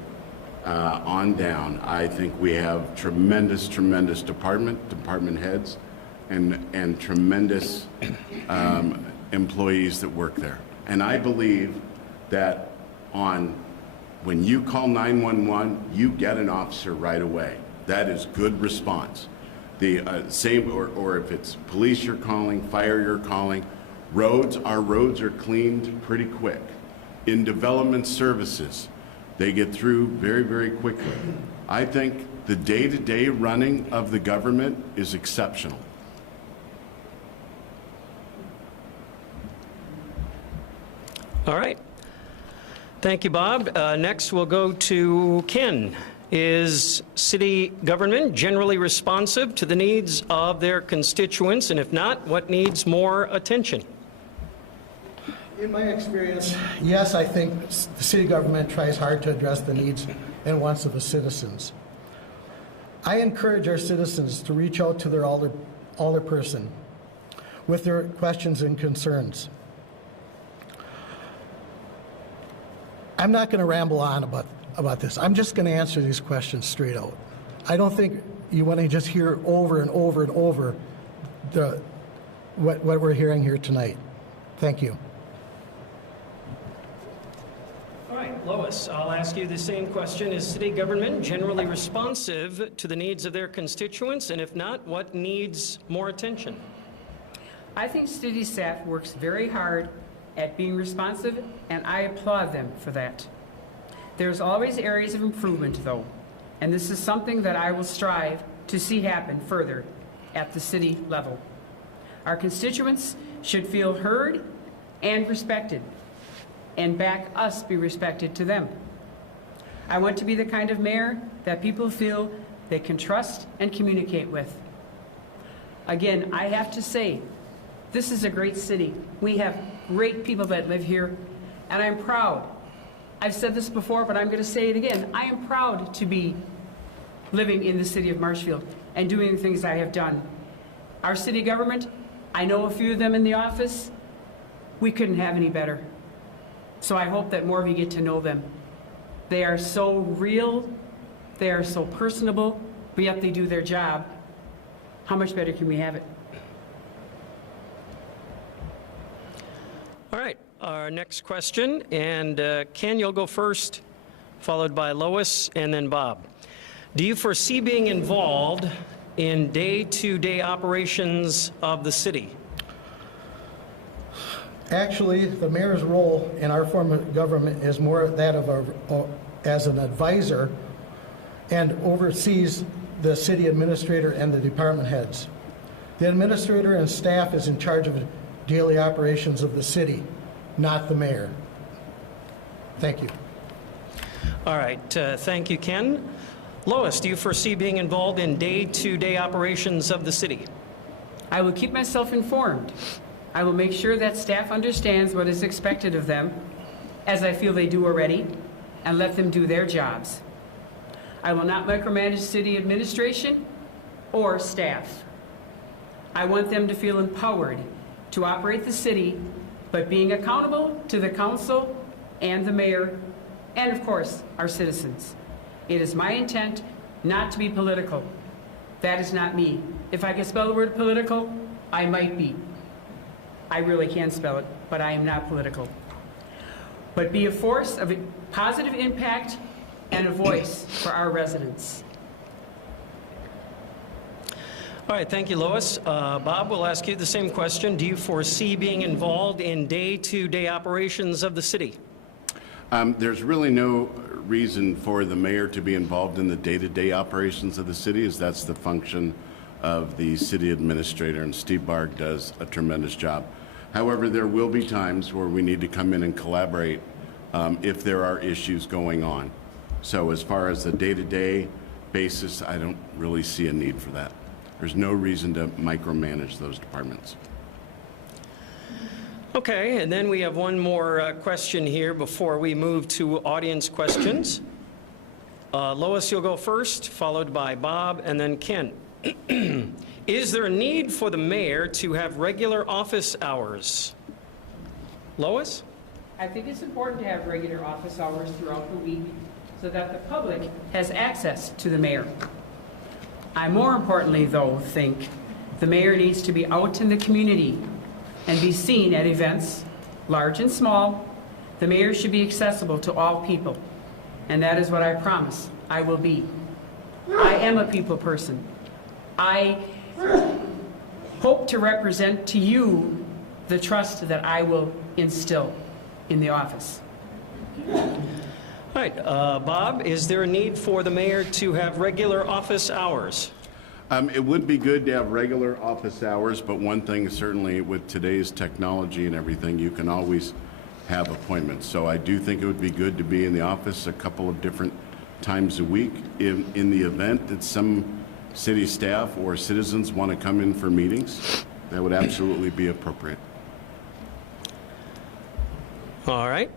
on down, I think we have tremendous department heads, and tremendous employees that work there. And I believe that when you call 911, you get an officer right away. That is good response. The same, or if it's police you're calling, fire you're calling, our roads are cleaned pretty quick. In development services, they get through very, very quickly. I think the day-to-day running of the government is exceptional. All right. Thank you, Bob. Next, we'll go to Ken. Is city government generally responsive to the needs of their constituents? And if not, what needs more attention? In my experience, yes, I think the city government tries hard to address the needs and wants of the citizens. I encourage our citizens to reach out to their alderperson with their questions and concerns. I'm not going to ramble on about this. I'm just going to answer these questions straight out. I don't think you want to just hear over and over and over what we're hearing here tonight. Thank you. All right, Lois, I'll ask you the same question. Is city government generally responsive to the needs of their constituents? And if not, what needs more attention? I think city staff works very hard at being responsive, and I applaud them for that. There's always areas of improvement, though, and this is something that I will strive to see happen further at the city level. Our constituents should feel heard and respected, and back us be respected to them. I want to be the kind of mayor that people feel they can trust and communicate with. Again, I have to say, this is a great city. We have great people that live here, and I'm proud. I've said this before, but I'm going to say it again. I am proud to be living in the city of Marshfield and doing the things I have done. Our city government, I know a few of them in the office. We couldn't have any better. So I hope that more of you get to know them. They are so real, they are so personable, but yet they do their job. How much better can we have it? All right, our next question, and Ken, you'll go first, followed by Lois, and then Bob. Do you foresee being involved in day-to-day operations of the city? Actually, the mayor's role in our form of government is more that of as an advisor and oversees the city administrator and the department heads. The administrator and staff is in charge of daily operations of the city, not the mayor. Thank you. All right, thank you, Ken. Lois, do you foresee being involved in day-to-day operations of the city? I will keep myself informed. I will make sure that staff understands what is expected of them, as I feel they do already, and let them do their jobs. I will not micromanage city administration or staff. I want them to feel empowered to operate the city, but being accountable to the council and the mayor, and of course, our citizens. It is my intent not to be political. That is not me. If I can spell the word political, I might be. I really can spell it, but I am not political. But be a force of positive impact and a voice for our residents. All right, thank you, Lois. Bob, we'll ask you the same question. Do you foresee being involved in day-to-day operations of the city? There's really no reason for the mayor to be involved in the day-to-day operations of the city, as that's the function of the city administrator, and Steve Barg does a tremendous job. However, there will be times where we need to come in and collaborate if there are issues going on. So as far as the day-to-day basis, I don't really see a need for that. There's no reason to micromanage those departments. Okay, and then we have one more question here before we move to audience questions. Lois, you'll go first, followed by Bob, and then Ken. Is there a need for the mayor to have regular office hours? Lois? I think it's important to have regular office hours throughout the week so that the public has access to the mayor. I more importantly, though, think the mayor needs to be out in the community and be seen at events, large and small. The mayor should be accessible to all people, and that is what I promise I will be. I am a people person. I hope to represent to you the trust that I will instill in the office. All right, Bob, is there a need for the mayor to have regular office hours? It would be good to have regular office hours, but one thing certainly with today's technology and everything, you can always have appointments. So I do think it would be good to be in the office a couple of different times a week in the event that some city staff or citizens want to come in for meetings. That would absolutely be appropriate. All right.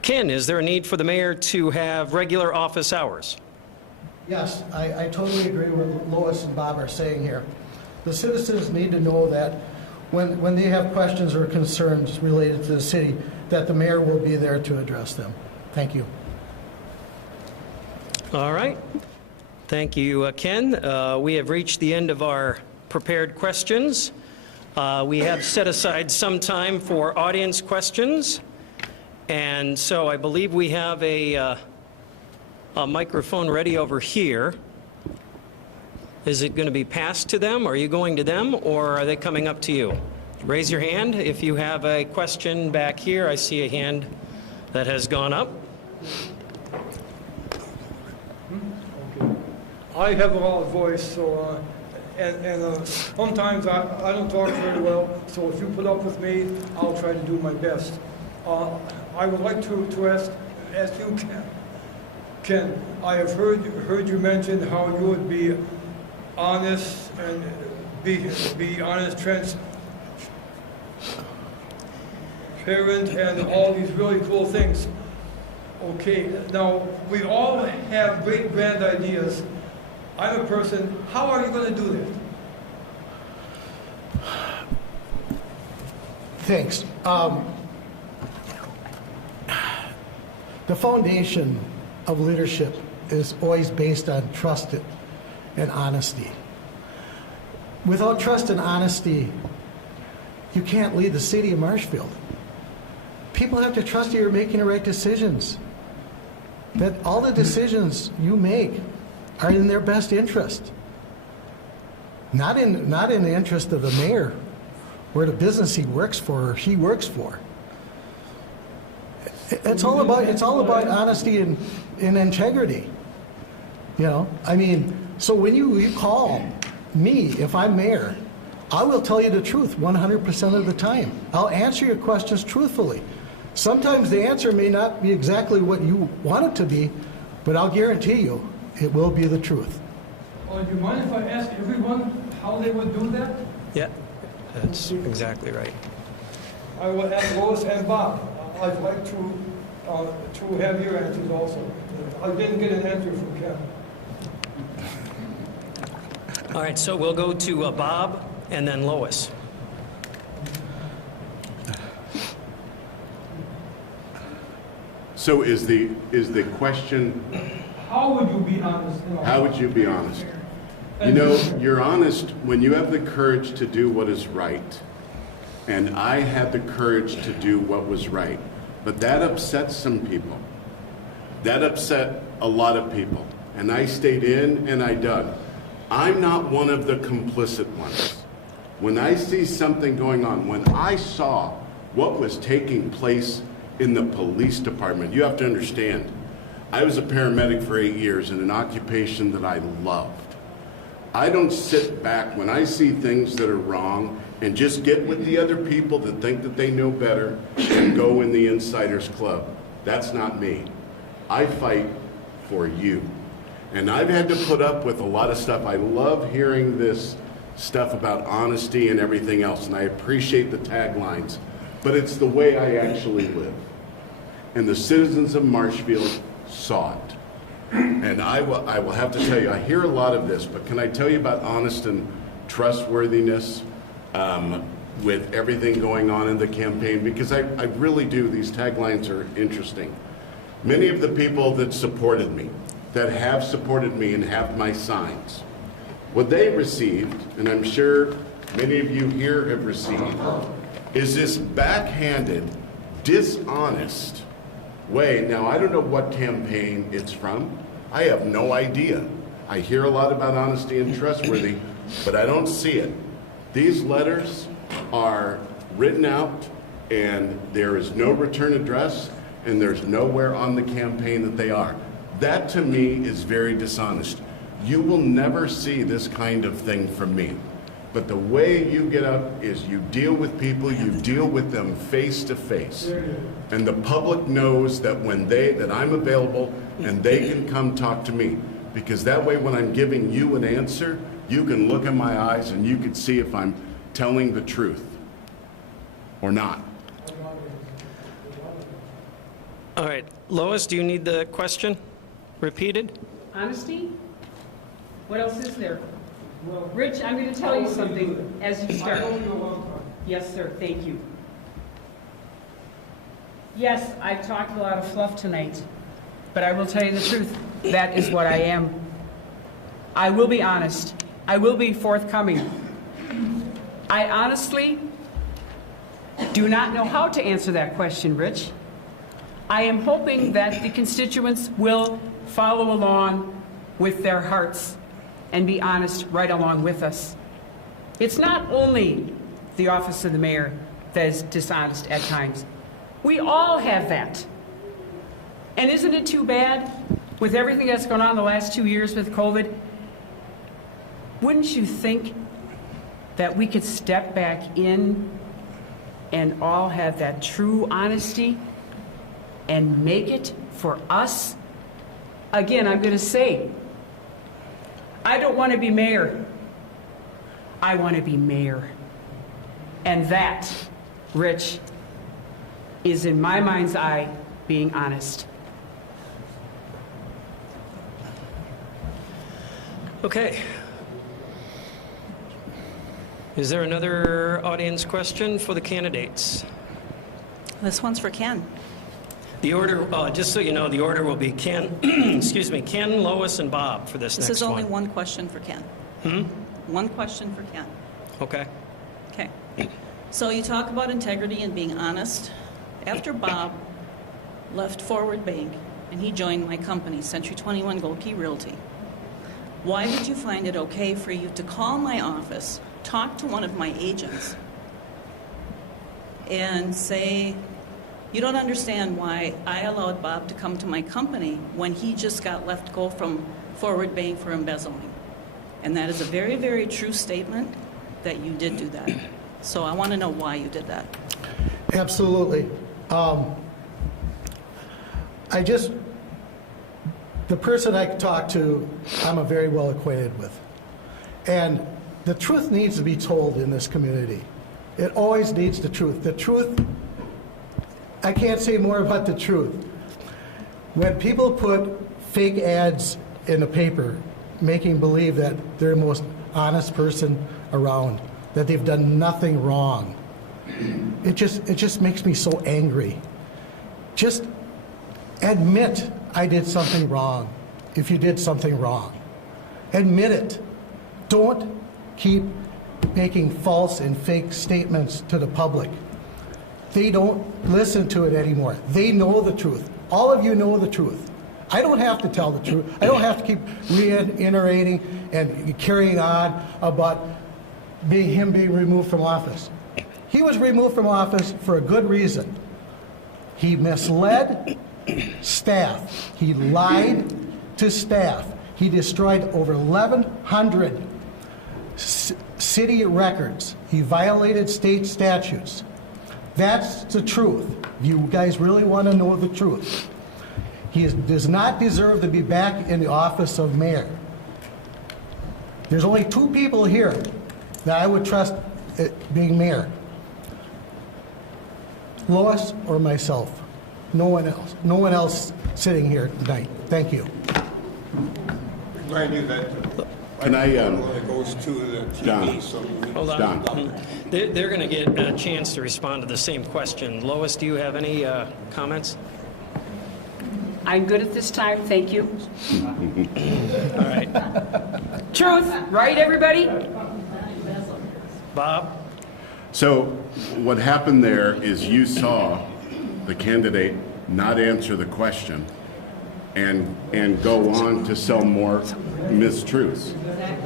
Ken, is there a need for the mayor to have regular office hours? Yes, I totally agree with what Lois and Bob are saying here. The citizens need to know that when they have questions or concerns related to the city, that the mayor will be there to address them. Thank you. All right. Thank you, Ken. We have reached the end of our prepared questions. We have set aside some time for audience questions. And so I believe we have a microphone ready over here. Is it going to be passed to them? Are you going to them, or are they coming up to you? Raise your hand if you have a question back here. I see a hand that has gone up. I have a loud voice, so and sometimes I don't talk very well. So if you put up with me, I'll try to do my best. I would like to ask you, Ken. I have heard you mention how you would be honest and be honest, transparent, and all these really cool things. Okay, now we all have great grand ideas. I'm a person. How are you going to do that? Thanks. The foundation of leadership is always based on trust and honesty. Without trust and honesty, you can't lead the city of Marshfield. People have to trust you're making the right decisions. That all the decisions you make are in their best interest. Not in the interest of the mayor or the business he works for or she works for. It's all about honesty and integrity. You know, I mean, so when you call me, if I'm mayor, I will tell you the truth 100% of the time. I'll answer your questions truthfully. Sometimes the answer may not be exactly what you want it to be, but I'll guarantee you it will be the truth. Do you mind if I ask everyone how they would do that? Yeah, that's exactly right. I will ask Lois and Bob. I'd like to have your answers also. I didn't get an answer from Ken. All right, so we'll go to Bob and then Lois. So is the question, How would you be honest? how would you be honest? You know, you're honest when you have the courage to do what is right. And I had the courage to do what was right. But that upset some people. That upset a lot of people. And I stayed in and I dug. I'm not one of the complicit ones. When I see something going on, when I saw what was taking place in the police department, you have to understand, I was a paramedic for 8 years in an occupation that I loved. I don't sit back when I see things that are wrong and just get with the other people that think that they know better and go in the insiders club. That's not me. I fight for you. And I've had to put up with a lot of stuff. I love hearing this stuff about honesty and everything else, and I appreciate the taglines, but it's the way I actually live. And the citizens of Marshfield saw it. And I will have to tell you, I hear a lot of this, but can I tell you about honest and trustworthiness with everything going on in the campaign? Because I really do, these taglines are interesting. Many of the people that supported me, that have supported me and have my signs, what they received, and I'm sure many of you here have received, is this backhanded, dishonest way. Now, I don't know what campaign it's from. I have no idea. I hear a lot about honesty and trustworthy, but I don't see it. These letters are written out, and there is no return address, and there's nowhere on the campaign that they are. That, to me, is very dishonest. You will never see this kind of thing from me. But the way you get up is you deal with people, you deal with them face to face. And the public knows that that I'm available and they can come talk to me. Because that way when I'm giving you an answer, you can look in my eyes and you can see if I'm telling the truth or not. All right, Lois, do you need the question repeated? Honesty? What else is there? Rich, I'm going to tell you something as you start. Yes, sir, thank you. Yes, I've talked a lot of fluff tonight, but I will tell you the truth. That is what I am. I will be honest. I will be forthcoming. I honestly do not know how to answer that question, Rich. I am hoping that the constituents will follow along with their hearts and be honest right along with us. It's not only the office of the mayor that is dishonest at times. We all have that. And isn't it too bad with everything that's gone on the last 2 years with COVID? Wouldn't you think that we could step back in and all have that true honesty and make it for us? Again, I'm going to say, I don't want to be mayor. I want to be mayor. And that, Rich, is in my mind's eye being honest. Okay. Is there another audience question for the candidates? This one's for Ken. The order, just so you know, the order will be Ken, excuse me, Ken, Lois, and Bob for this next one. This is only one question for Ken. One question for Ken. Okay. Okay. So you talk about integrity and being honest. After Bob left Forward Bank and he joined my company, Century 21 Gold Key Realty, why did you find it okay for you to call my office, talk to one of my agents, and say, you don't understand why I allowed Bob to come to my company when he just got let go from Forward Bank for embezzling? And that is a very, very true statement that you did do that. So I want to know why you did that. Absolutely. The person I talked to, I'm a very well acquainted with. And the truth needs to be told in this community. It always needs the truth. The truth, I can't say more about the truth. When people put fake ads in the paper, making believe that they're the most honest person around, that they've done nothing wrong, it just makes me so angry. Just admit I did something wrong. If you did something wrong, admit it. Don't keep making false and fake statements to the public. They don't listen to it anymore. They know the truth. All of you know the truth. I don't have to tell the truth. I don't have to keep reiterating and carrying on about him being removed from office. He was removed from office for a good reason. He misled staff. He lied to staff. He destroyed over 1,100 city records. He violated state statutes. That's the truth. You guys really want to know the truth. does not deserve to be back in the office of mayor. There's only two people here that I would trust being mayor. Lois or myself. No one else. No one else sitting here tonight. Thank you. Remind you that Can I, when it goes to the TV, Don. so Hold on. Don. They're going to get a chance to respond to the same question. Lois, do you have any comments? I'm good at this time, thank you. All right. Truth, right, everybody? Bob? So what happened there is you saw the candidate not answer the question and go on to sell more mistruths.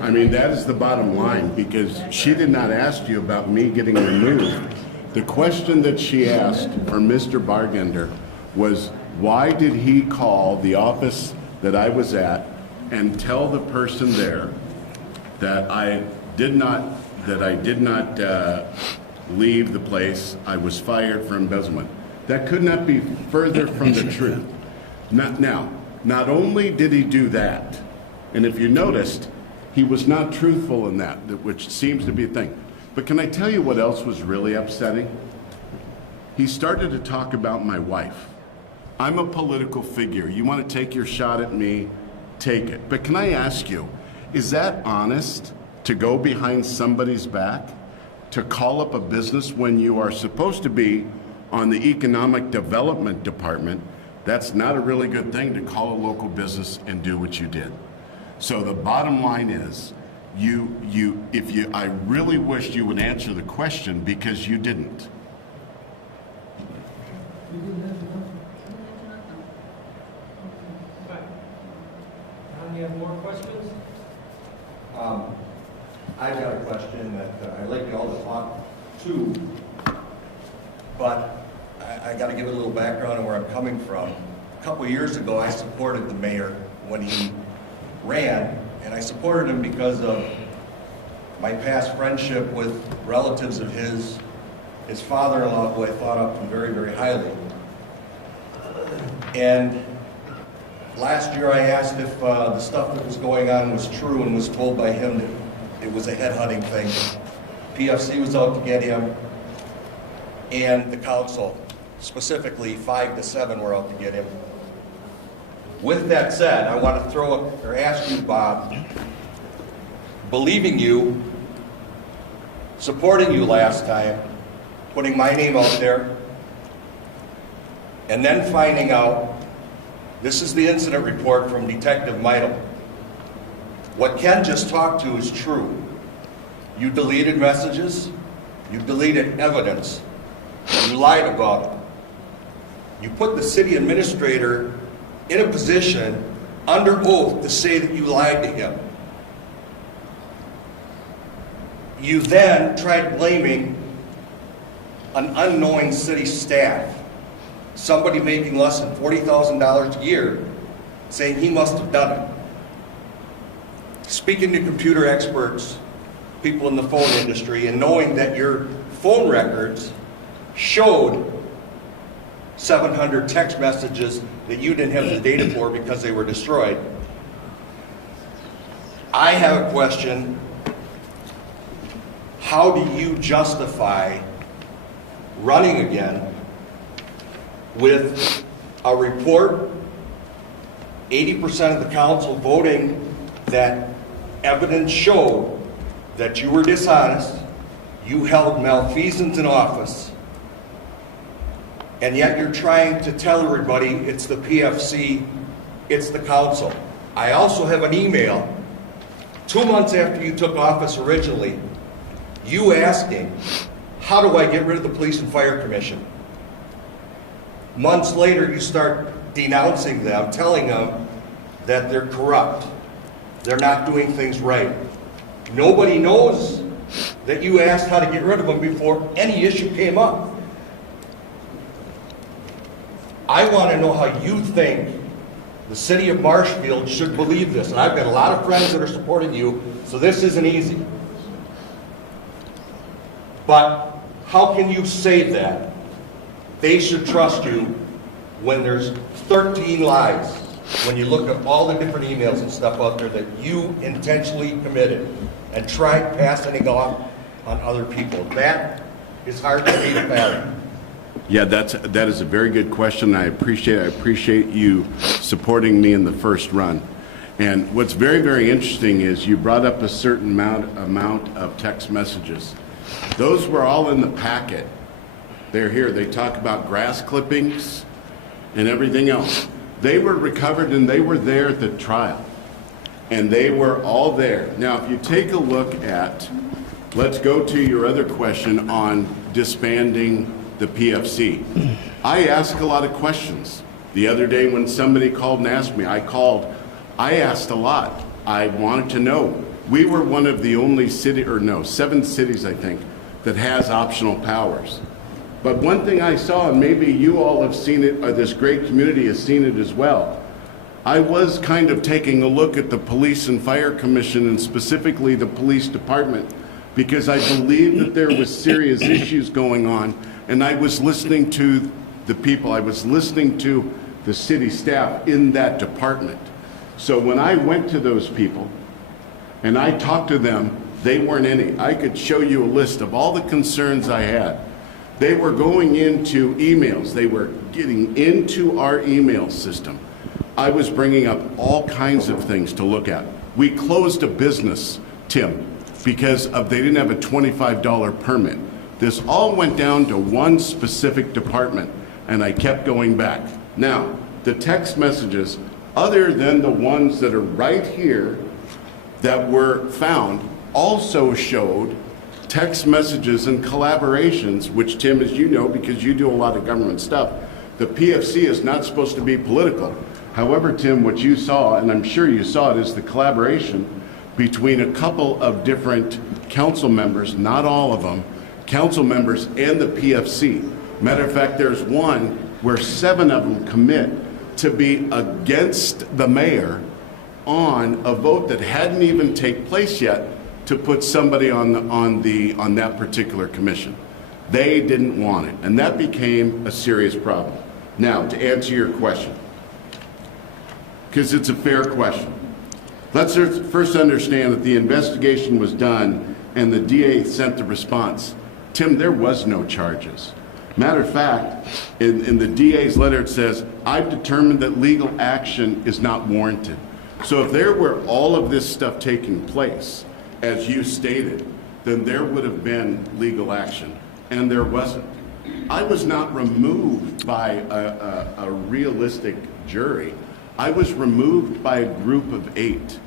I mean, that is the bottom line, because she did not ask you about me getting removed. The question that she asked for Mr. Bartender was, why did he call the office that I was at and tell the person there that I did not leave the place, I was fired for embezzlement? That could not be further from the truth. Not only did he do that, and if you noticed, he was not truthful in that, which seems to be a thing. But can I tell you what else was really upsetting? He started to talk about my wife. I'm a political figure. You want to take your shot at me, take it. But can I ask you, is that honest to go behind somebody's back, to call up a business when you are supposed to be on the economic development department? That's not a really good thing to call a local business and do what you did. So the bottom line is, I really wished you would answer the question, because you didn't. Do you have more questions? I've got a question that I'd like you all to talk to, but I got to give a little background on where I'm coming from. A couple of years ago, I supported the mayor when he ran, and I supported him because of my past friendship with relatives of his father-in-law, who I thought up very, very highly. And last year I asked if the stuff that was going on was true, and was told by him that it was a headhunting thing. PFC was out to get him, and the council, specifically 5 to 7, were out to get him. With that said, I want to ask you, Bob, believing you, supporting you last time, putting my name out there, and then finding out, this is the incident report from Detective Meidel. What Ken just talked to is true. You deleted messages, you deleted evidence, you lied about it. You put the city administrator in a position under oath to say that you lied to him. You then tried blaming an unknowing city staff, somebody making less than $40,000 a year, saying he must have done it. Speaking to computer experts, people in the phone industry, and knowing that your phone records showed 700 text messages that you didn't have the data for because they were destroyed. I have a question. How do you justify running again with a report, 80% of the council voting that evidence showed that you were dishonest, you held malfeasance in office, and yet you're trying to tell everybody it's the PFC, it's the council? I also have an email 2 months after you took office originally, you asking, how do I get rid of the Police and Fire Commission? Months later, you start denouncing them, telling them that they're corrupt, they're not doing things right. Nobody knows that you asked how to get rid of them before any issue came up. I want to know how you think the city of Marshfield should believe this. And I've got a lot of friends that are supporting you, so this isn't easy. But how can you say that they should trust you when there's 13 lies, when you look at all the different emails and stuff out there that you intentionally committed and tried passing it off on other people? That is hard for me to fathom. Yeah, that is a very good question. I appreciate you supporting me in the first run. And what's very, very interesting is you brought up a certain amount of text messages. Those were all in the packet. They're here. They talk about grass clippings and everything else. They were recovered and they were there at the trial. And they were all there. Now, if you take a look at, let's go to your other question on disbanding the PFC. I ask a lot of questions. The other day when somebody called and asked me, I asked a lot. I wanted to know. We were one of the only 7 cities, I think, that has optional powers. But one thing I saw, and maybe you all have seen it, or this great community has seen it as well, I was kind of taking a look at the Police and Fire Commission, and specifically the police department, because I believed that there was serious issues going on, and I was listening to the people, I was listening to the city staff in that department. So when I went to those people and I talked to them, they weren't any. I could show you a list of all the concerns I had. They were going into emails. They were getting into our email system. I was bringing up all kinds of things to look at. We closed a business, Tim, because they didn't have a $25 permit. This all went down to one specific department, and I kept going back. Now, the text messages, other than the ones that are right here that were found, also showed text messages and collaborations, which, Tim, as you know, because you do a lot of government stuff, the PFC is not supposed to be political. However, Tim, what you saw, and I'm sure you saw it, is the collaboration between a couple of different council members, not all of them, council members and the PFC. Matter of fact, there's one where 7 of them commit to be against the mayor on a vote that hadn't even taken place yet to put somebody on that particular commission. They didn't want it, and that became a serious problem. Now, to answer your question, because it's a fair question, let's first understand that the investigation was done and the DA sent the response. Tim, there was no charges. Matter of fact, in the DA's letter it says, I've determined that legal action is not warranted. So if there were all of this stuff taking place, as you stated, then there would have been legal action, and there wasn't. I was not removed by a realistic jury. I was removed by a group of 8.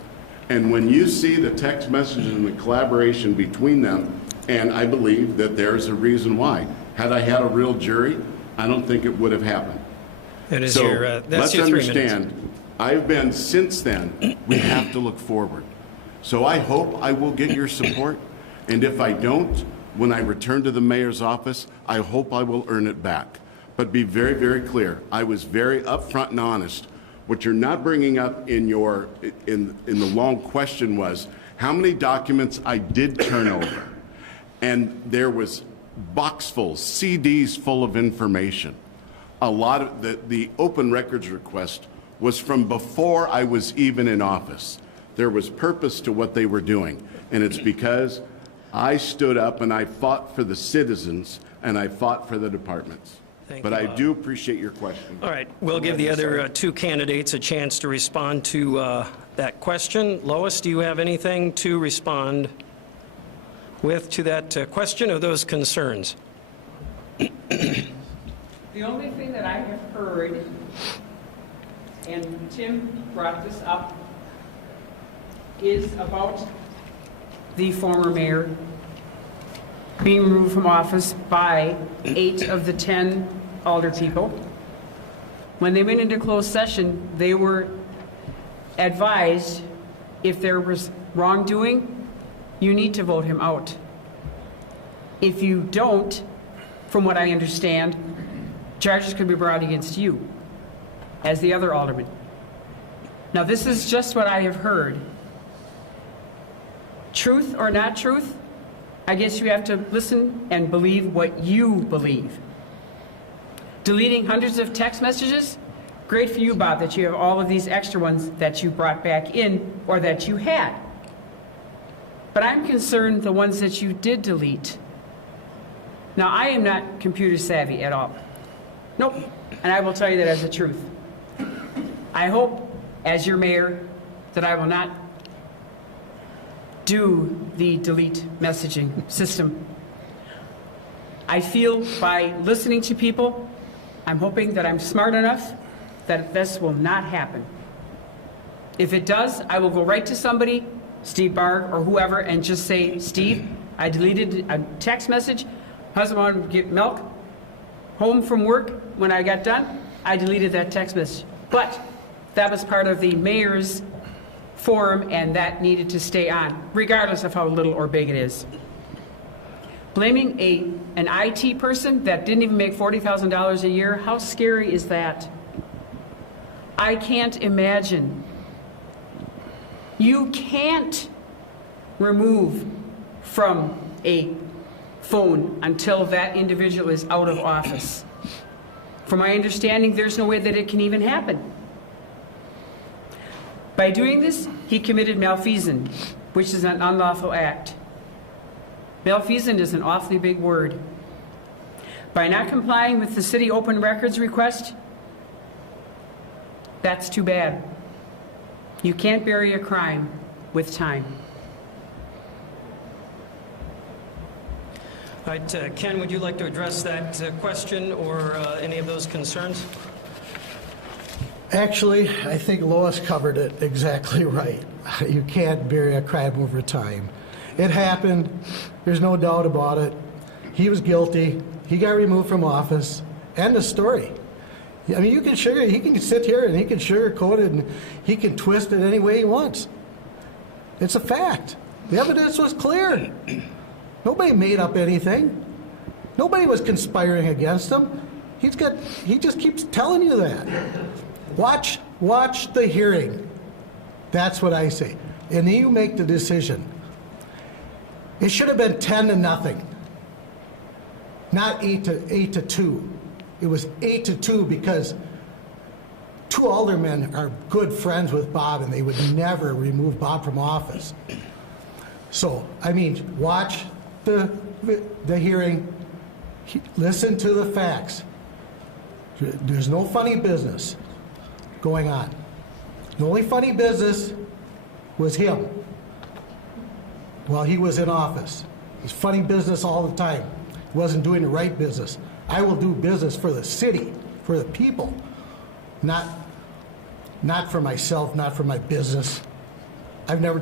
And when you see the text messages and the collaboration between them, and I believe that there's a reason why. Had I had a real jury, I don't think it would have happened. That's so your let's 3 minutes. understand, I've been, since then, we have to look forward. So I hope I will get your support, and if I don't, when I return to the mayor's office, I hope I will earn it back. But be very, very clear, I was very upfront and honest. What you're not bringing up in the long question was how many documents I did turn over. And there was boxfuls, CDs full of information. A lot of the open records request was from before I was even in office. There was purpose to what they were doing, and it's because I stood up and I fought for the citizens and I fought for the departments. But I do appreciate your question. All right, we'll give the other 2 candidates a chance to respond to that question. Lois, do you have anything to respond with to that question or those concerns? The only thing that I have heard, and Tim brought this up, is about the former mayor being removed from office by 8 of the 10 alder people. When they went into closed session, they were advised if there was wrongdoing, you need to vote him out. If you don't, from what I understand, charges could be brought against you as the other alderman. Now, this is just what I have heard. Truth or not truth, I guess you have to listen and believe what you believe. Deleting hundreds of text messages? Great for you, Bob, that you have all of these extra ones that you brought back in or that you had. But I'm concerned the ones that you did delete. Now, I am not computer savvy at all. Nope. And I will tell you that as the truth. I hope, as your mayor, that I will not do the delete messaging system. I feel by listening to people, I'm hoping that I'm smart enough that this will not happen. If it does, I will go right to somebody, Steve Barr or whoever, and just say, Steve, I deleted a text message. Husband wanted to get milk home from work. When I got done, I deleted that text message. But that was part of the mayor's forum, and that needed to stay on, regardless of how little or big it is. Blaming an IT person that didn't even make $40,000 a year, how scary is that? I can't imagine. You can't remove from a phone until that individual is out of office. From my understanding, there's no way that it can even happen. By doing this, he committed malfeasance, which is an unlawful act. Malfeasance is an awfully big word. By not complying with the city open records request, that's too bad. You can't bury a crime with time. All right, Ken, would you like to address that question or any of those concerns? Actually, I think Lois covered it exactly right. You can't bury a crime over time. It happened. There's no doubt about it. He was guilty. He got removed from office. End of story. I mean, he can sit here and he can sugarcoat it and he can twist it any way he wants. It's a fact. The evidence was clear. Nobody made up anything. Nobody was conspiring against him. He just keeps telling you that. Watch the hearing. That's what I say. And then you make the decision. It should have been 10-0, not 8-2. It was 8-2 because two aldermen are good friends with Bob, and they would never remove Bob from office. So, I mean, watch the hearing. Listen to the facts. There's no funny business going on. The only funny business was him while he was in office. It was funny business all the time. He wasn't doing the right business. I will do business for the city, for the people, not for myself, not for my business. I've never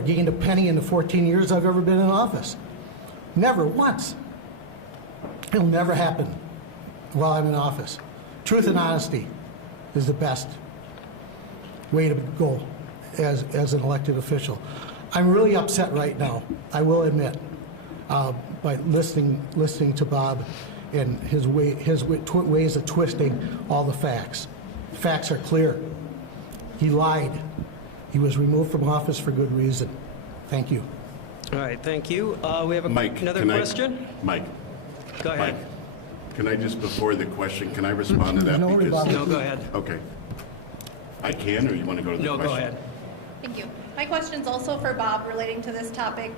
gained a penny in the 14 years I've ever been in office. Never once. It'll never happen while I'm in office. Truth and honesty is the best way to go as an elected official. I'm really upset right now, I will admit, by listening to Bob and his ways of twisting all the facts. Facts are clear. He lied. He was removed from office for good reason. Thank you. All right, thank you. We have Mike, another question? Mike, Go ahead. Mike, can I just, before the question, can I respond to that? No, Because- No, go ahead. Okay. I can, or you want to go to the No, question? go ahead. Thank you. My question's also for Bob relating to this topic.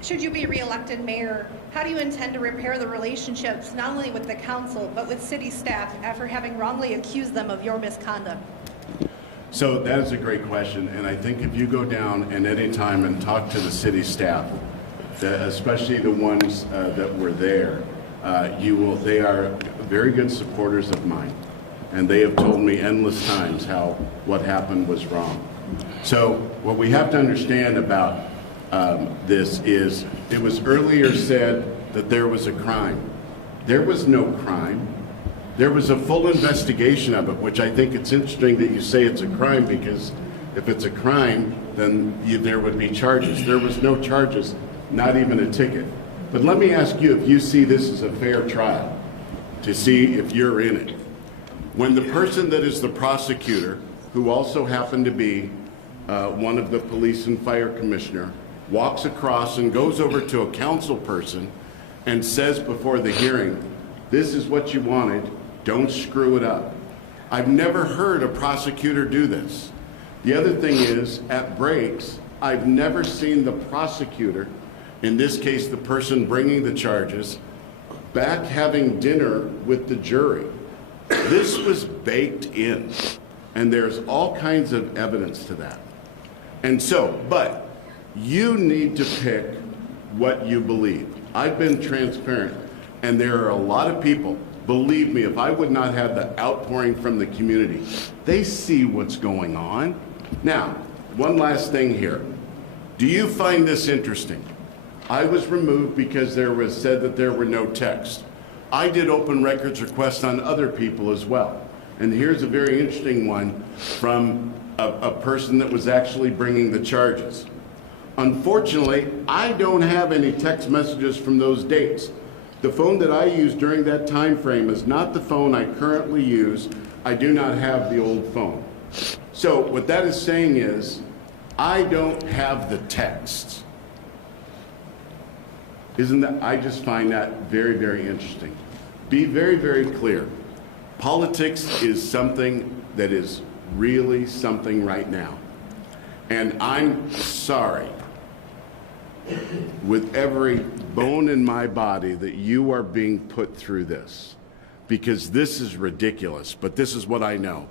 Should you be reelected mayor, how do you intend to repair the relationships not only with the council but with city staff after having wrongly accused them of your misconduct? So that is a great question, and I think if you go down and any time and talk to the city staff, especially the ones that were there, they are very good supporters of mine, and they have told me endless times how what happened was wrong. So what we have to understand about this is, it was earlier said that there was a crime. There was no crime. There was a full investigation of it, which I think it's interesting that you say it's a crime, because if it's a crime, then there would be charges. There was no charges, not even a ticket. But let me ask you if you see this as a fair trial, to see if you're in it. When the person that is the prosecutor, who also happened to be one of the police and fire commissioner, walks across and goes over to a council person and says before the hearing, This is what you wanted. Don't screw it up. I've never heard a prosecutor do this. The other thing is, at breaks, I've never seen the prosecutor, in this case the person bringing the charges, back having dinner with the jury. This was baked in, and there's all kinds of evidence to that. And so, but you need to pick what you believe. I've been transparent, and there are a lot of people, believe me, if I would not have the outpouring from the community, they see what's going on. Now, one last thing here. Do you find this interesting? I was removed because there was said that there were no texts. I did open records requests on other people as well. And here's a very interesting one from a person that was actually bringing the charges. Unfortunately, I don't have any text messages from those dates. The phone that I used during that time frame is not the phone I currently use. I do not have the old phone. So what that is saying is, I don't have the texts. Isn't that, I just find that very, very interesting. Be very, very clear. Politics is something that is really something right now. And I'm sorry, with every bone in my body, that you are being put through this. Because this is ridiculous, but this is what I know.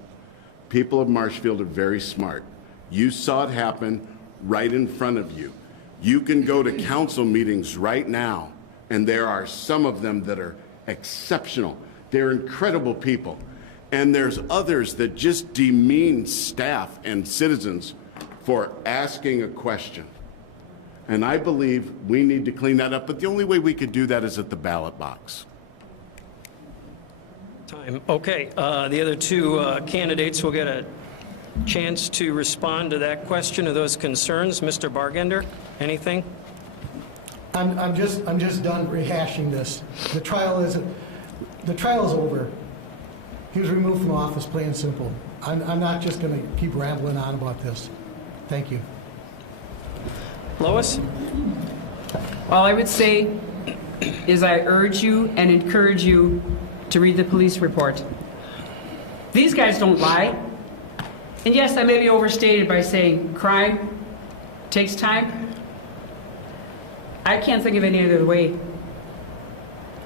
People of Marshfield are very smart. You saw it happen right in front of you. You can go to council meetings right now, and there are some of them that are exceptional. They're incredible people. And there's others that just demean staff and citizens for asking a question. And I believe we need to clean that up, but the only way we could do that is at the ballot box. Time. Okay, the other two candidates will get a chance to respond to that question or those concerns. Mr. Bartender, anything? I'm just done rehashing this. The trial is over. He was removed from office, plain and simple. I'm not just going to keep rambling on about this. Thank you. Lois? All I would say is I urge you and encourage you to read the police report. These guys don't lie. And yes, I may be overstated by saying crime takes time. I can't think of any other way.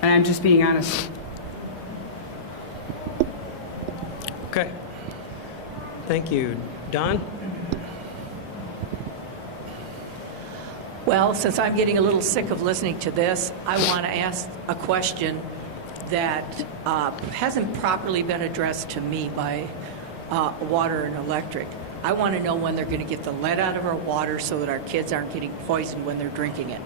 And I'm just being honest. Okay. Thank you. Don? Well, since I'm getting a little sick of listening to this, I want to ask a question that hasn't properly been addressed to me by Water and Electric. I want to know when they're going to get the lead out of our water so that our kids aren't getting poisoned when they're drinking it.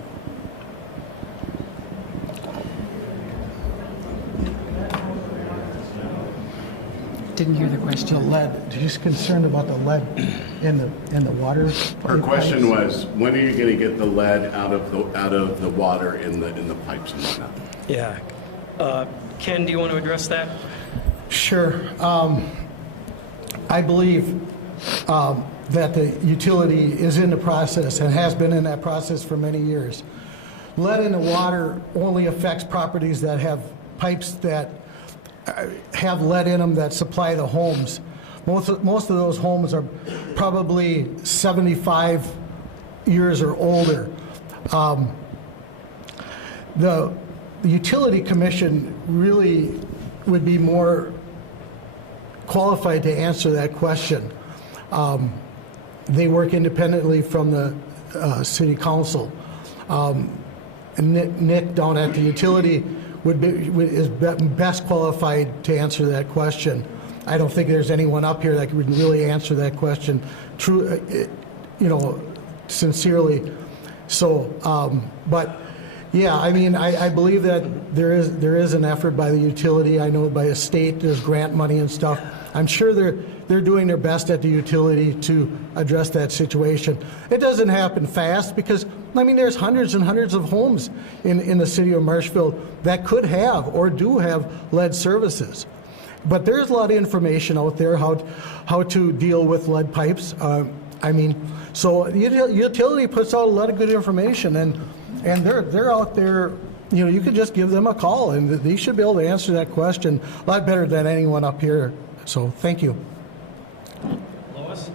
Didn't hear the question. The lead. She's concerned about the lead in the water. Her question was, when are you going to get the lead out of the water in the pipes and whatnot? Yeah. Ken, do you want to address that? Sure. I believe that the utility is in the process and has been in that process for many years. Lead in the water only affects properties that have pipes that have lead in them that supply the homes. Most of those homes are probably 75 years or older. The utility commission really would be more qualified to answer that question. They work independently from the city council. Nick down at the utility is best qualified to answer that question. I don't think there's anyone up here that would really answer that question sincerely. So, but yeah, I mean, I believe that there is an effort by the utility. I know by the state there's grant money and stuff. I'm sure they're doing their best at the utility to address that situation. It doesn't happen fast because, I mean, there's hundreds and hundreds of homes in the city of Marshfield that could have or do have lead services. But there's a lot of information out there how to deal with lead pipes. I mean, so the utility puts out a lot of good information, and they're out there you could just give them a call, and they should be able to answer that question a lot better than anyone up here. So thank you. Lois?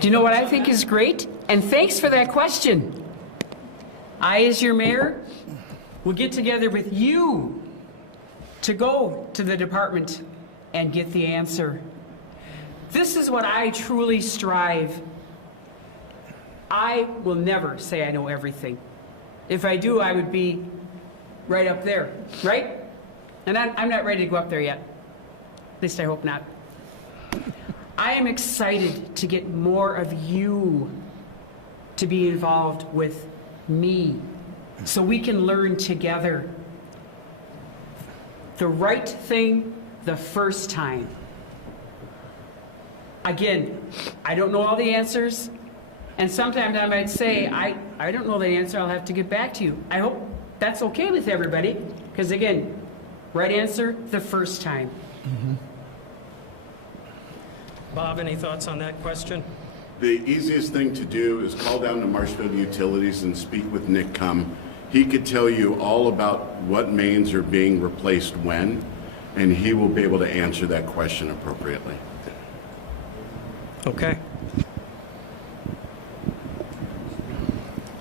Do you know what I think is great? And thanks for that question. I, as your mayor, will get together with you to go to the department and get the answer. This is what I truly strive. I will never say I know everything. If I do, I would be right up there, right? And I'm not ready to go up there yet. At least I hope not. I am excited to get more of you to be involved with me so we can learn together. The right thing the first time. Again, I don't know all the answers, and sometimes I might say, I don't know the answer, I'll have to get back to you. I hope that's okay with everybody, because again, right answer the first time. Mm-hmm. Bob, any thoughts on that question? The easiest thing to do is call down to Marshfield Utilities and speak with Nick Cum. He could tell you all about what mains are being replaced when, and he will be able to answer that question appropriately. Okay.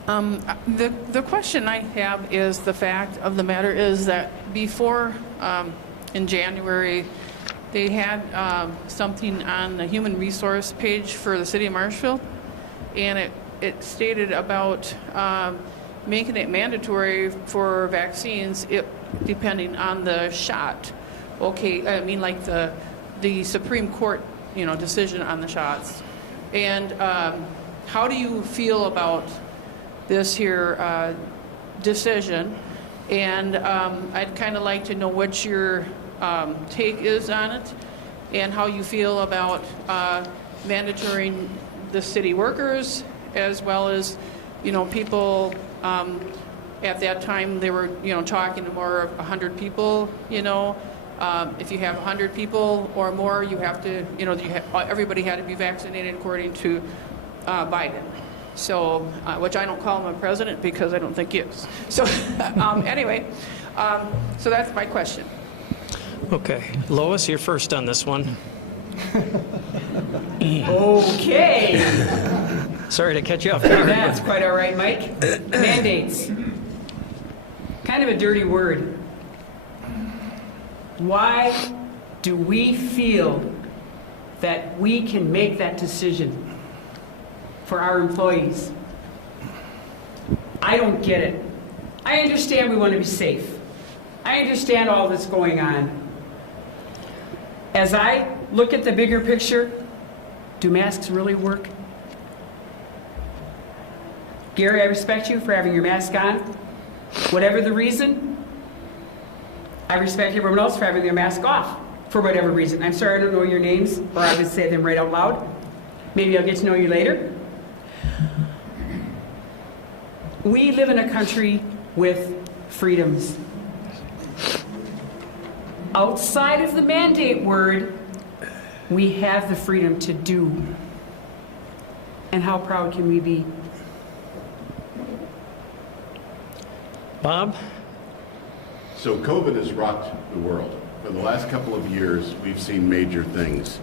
The question I have is, the fact of the matter is that before, in January, they had something on the human resource page for the city of Marshfield, and it stated about making it mandatory for vaccines depending on the shot. Okay, I mean, like the Supreme Court, decision on the shots. And how do you feel about this here decision? And I'd kind of like to know what your take is on it, and how you feel about mandatoring the city workers, as well as, people. At that time, they were, talking to more of 100 people. If you have 100 people or more, you have to, everybody had to be vaccinated according to Biden. So, which I don't call him a president because I don't think he is. So, anyway, so that's my question. Okay. Lois, you're first on this one. Okay. Sorry to catch you off guard. That's quite all right, Mike. Mandates. Kind of a dirty word. Why do we feel that we can make that decision for our employees? I don't get it. I understand we want to be safe. I understand all that's going on. As I look at the bigger picture, do masks really work? Gary, I respect you for having your mask on. Whatever the reason, I respect everyone else for having their mask off, for whatever reason. I'm sorry I don't know your names, or I would say them right out loud. Maybe I'll get to know you later. We live in a country with freedoms. Outside of the mandate word, we have the freedom to do. And how proud can we be? Bob? So COVID has rocked the world. For the last couple of years, we've seen major things,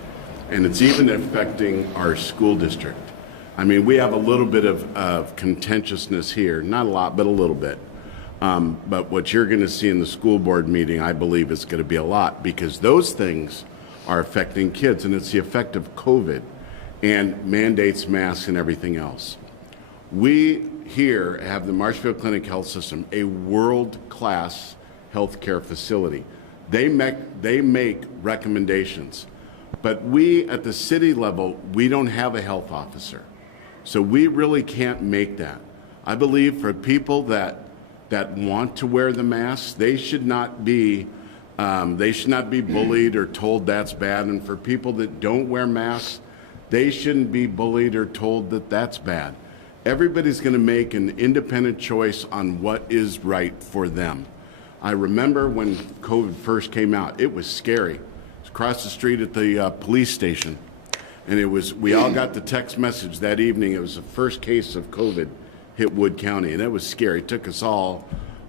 and it's even affecting our school district. I mean, we have a little bit of contentiousness here, not a lot, but a little bit. But what you're going to see in the school board meeting, I believe, is going to be a lot, because those things are affecting kids, and it's the effect of COVID and mandates, masks, and everything else. We here have the Marshfield Clinic Health System, a world-class healthcare facility. They make recommendations, but we at the city level, we don't have a health officer. So we really can't make that. I believe for people that want to wear the mask, they should not be bullied or told that's bad. And for people that don't wear masks, they shouldn't be bullied or told that that's bad. Everybody's going to make an independent choice on what is right for them. I remember when COVID first came out, it was scary. It was across the street at the police station. And we all got the text message that evening. It was the first case of COVID hit Wood County, and it was scary. It took us all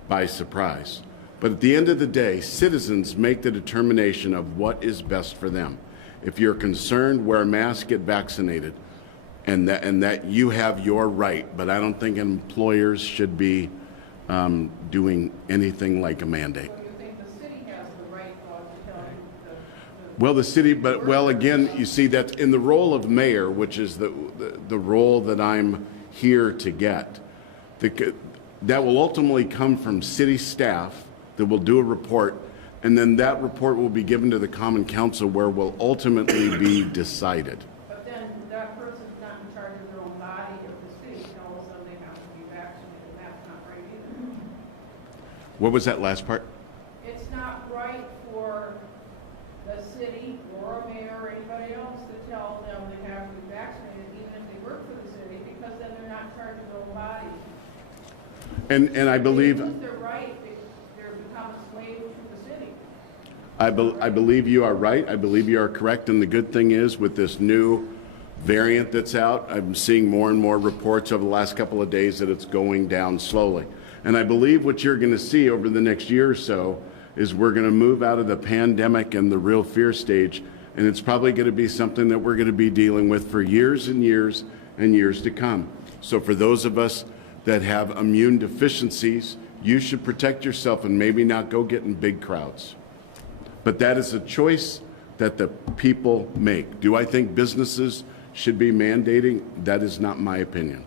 by surprise. But at the end of the day, citizens make the determination of what is best for them. If you're concerned, wear a mask, get vaccinated, and that you have your right. But I don't think employers should be doing anything like a mandate. So you think the city has the right, to tell you Well, the city, but, well, again, you see, that's in the role of mayor, which is the role that I'm here to get. That will ultimately come from city staff that will do a report, and then that report will be given to the Common Council where will ultimately be decided. But then that person's not in charge of their own body. If the city tells them they have to be vaccinated, that's not right either. What was that last part? It's not right for the city or a mayor or anybody else to tell them they have to be vaccinated, even if they work for the city, because then they're not in charge of their own body. And I believe, They lose their right, they become a slave to the city. I believe you are right. I believe you are correct. And the good thing is, with this new variant that's out, I'm seeing more and more reports over the last couple of days that it's going down slowly. And I believe what you're going to see over the next year or so is we're going to move out of the pandemic and the real fear stage, and it's probably going to be something that we're going to be dealing with for years and years and years to come. So for those of us that have immune deficiencies, you should protect yourself and maybe not go get in big crowds. But that is a choice that the people make. Do I think businesses should be mandating? That is not my opinion.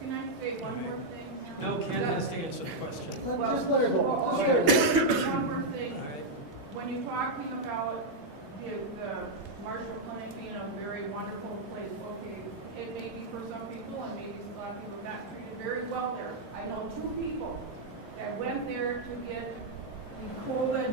Can I say one more thing? No, Ken has to answer the question. Just let her go. One more thing. When you're talking about the Marshfield Clinic being a very wonderful place, okay, it may be for some people, and maybe a lot of people are not treated very well there. I know 2 people that went there to get the COVID,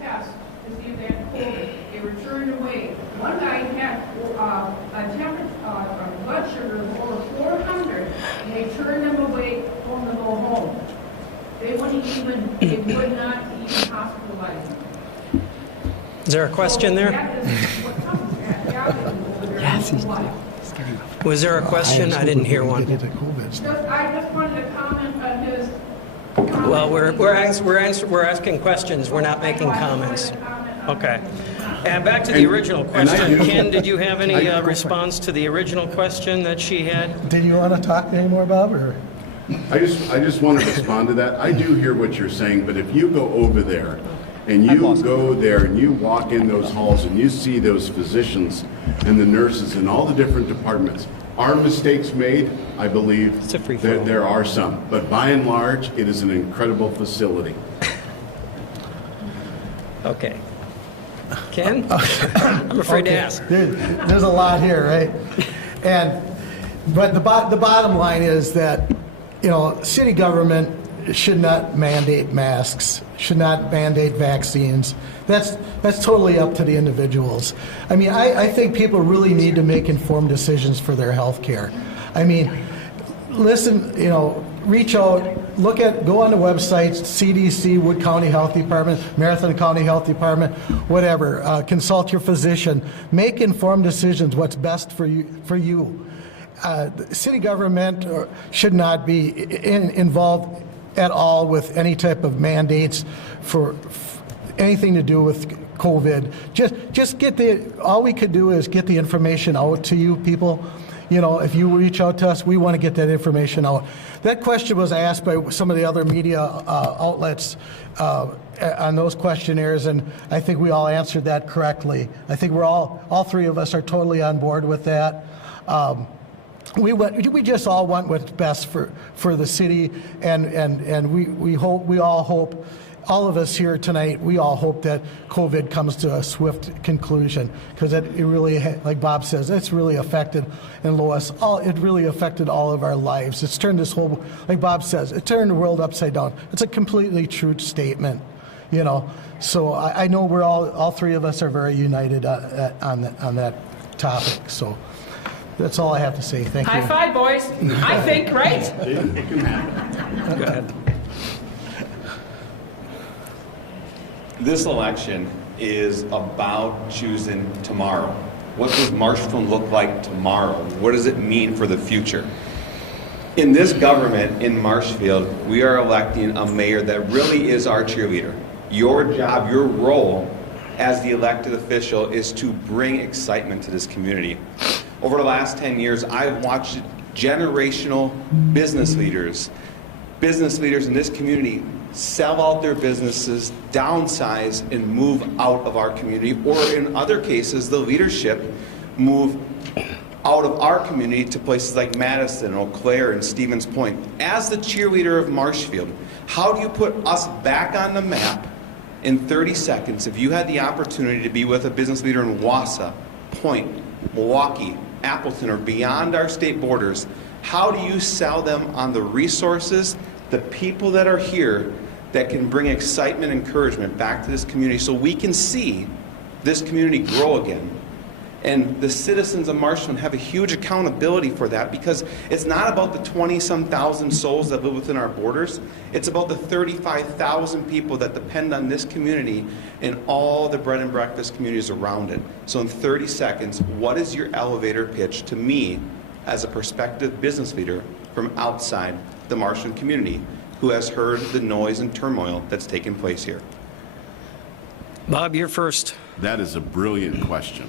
test to see if they had COVID. They were turned away. One guy had a blood sugar of over 400, and they turned them away, told them to go home. They would not even hospitalize them. Is there a question there? Was there a question? I didn't hear one. I just wanted to comment on his. Well, we're asking questions. We're not making comments. Okay. And back to the original question. Ken, did you have any response to the original question that she had? Did you want to talk anymore, Bob? Or? I just want to respond to that. I do hear what you're saying, but if you go over there and you go there and you walk in those halls and you see those physicians and the nurses and all the different departments, are mistakes made? I believe there are some, but by and large, it is an incredible facility. Okay. Ken? I'm afraid to ask. There's a lot here, right? But the bottom line is that, city government should not mandate masks, should not mandate vaccines. That's totally up to the individuals. I mean, I think people really need to make informed decisions for their health care. I mean, listen, reach out, go on the websites, CDC, Wood County Health Department, Marathon County Health Department, whatever. Consult your physician. Make informed decisions. What's best for you. City government should not be involved at all with any type of mandates for anything to do with COVID. Just all we could do is get the information out to you people. If you reach out to us, we want to get that information out. That question was asked by some of the other media outlets on those questionnaires, and I think we all answered that correctly. I think all 3 of us are totally on board with that. We just all want what's best for the city, and we all hope, all of us here tonight, we all hope that COVID comes to a swift conclusion, because it really, like Bob says, it's really affected, and Lois, it really affected all of our lives. It's turned this whole, like Bob says, it turned the world upside down. It's a completely true statement, So I know we're all 3 of us are very united on that topic. So that's all I have to say. Thank you. High five, boys. I think, right? Go ahead. This election is about choosing tomorrow. What does Marshfield look like tomorrow? What does it mean for the future? In this government in Marshfield, we are electing a mayor that really is our cheerleader. Your job, your role as the elected official is to bring excitement to this community. Over the last 10 years, I've watched generational business leaders in this community sell out their businesses, downsize, and move out of our community, or in other cases, the leadership move out of our community to places like Madison, Eau Claire, and Stevens Point. As the cheerleader of Marshfield, how do you put us back on the map in 30 seconds if you had the opportunity to be with a business leader in Wausau, Point, Milwaukee, Appleton, or beyond our state borders? How do you sell them on the resources, the people that are here that can bring excitement and encouragement back to this community so we can see this community grow again? And the citizens of Marshfield have a huge accountability for that, because it's not about the 20-some thousand souls that live within our borders. It's about the 35,000 people that depend on this community and all the bread and breakfast communities around it. So in 30 seconds, what is your elevator pitch to me as a prospective business leader from outside the Marshfield community who has heard the noise and turmoil that's taken place here? Bob, you're first. That is a brilliant question.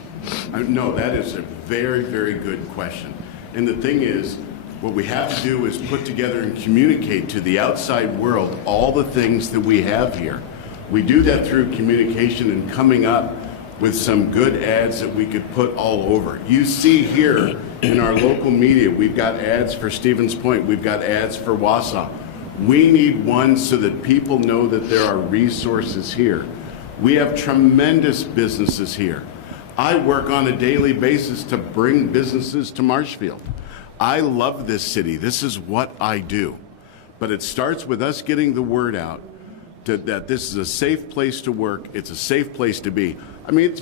No, that is a very, very good question. And the thing is, what we have to do is put together and communicate to the outside world all the things that we have here. We do that through communication and coming up with some good ads that we could put all over. You see here in our local media, we've got ads for Stevens Point, we've got ads for Wausau. We need one so that people know that there are resources here. We have tremendous businesses here. I work on a daily basis to bring businesses to Marshfield. I love this city. This is what I do. But it starts with us getting the word out that this is a safe place to work. It's a safe place to be. I mean,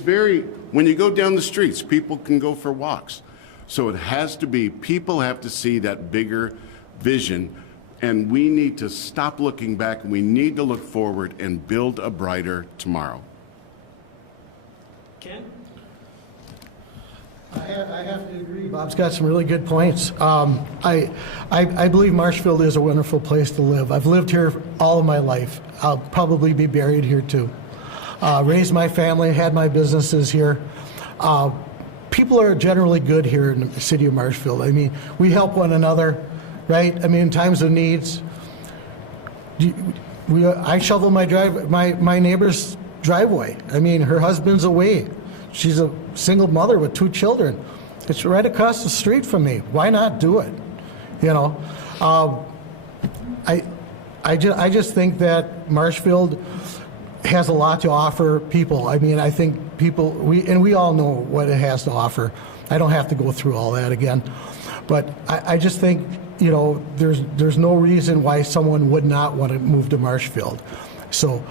when you go down the streets, people can go for walks. So it has to be, people have to see that bigger vision, and we need to stop looking back, and we need to look forward and build a brighter tomorrow. Ken? I have to agree. Bob's got some really good points. I believe Marshfield is a wonderful place to live. I've lived here all of my life. I'll probably be buried here too. Raised my family, had my businesses here. People are generally good here in the city of Marshfield. I mean, we help one another, right? I mean, in times of needs. I shovel my neighbor's driveway. I mean, her husband's away. She's a single mother with 2 children. It's right across the street from me. Why not do it? You know, I just think that Marshfield has a lot to offer people. I mean, I think we all know what it has to offer. I don't have to go through all that again, but I just think, you know, there's no reason why someone would not want to move to Marshfield. So,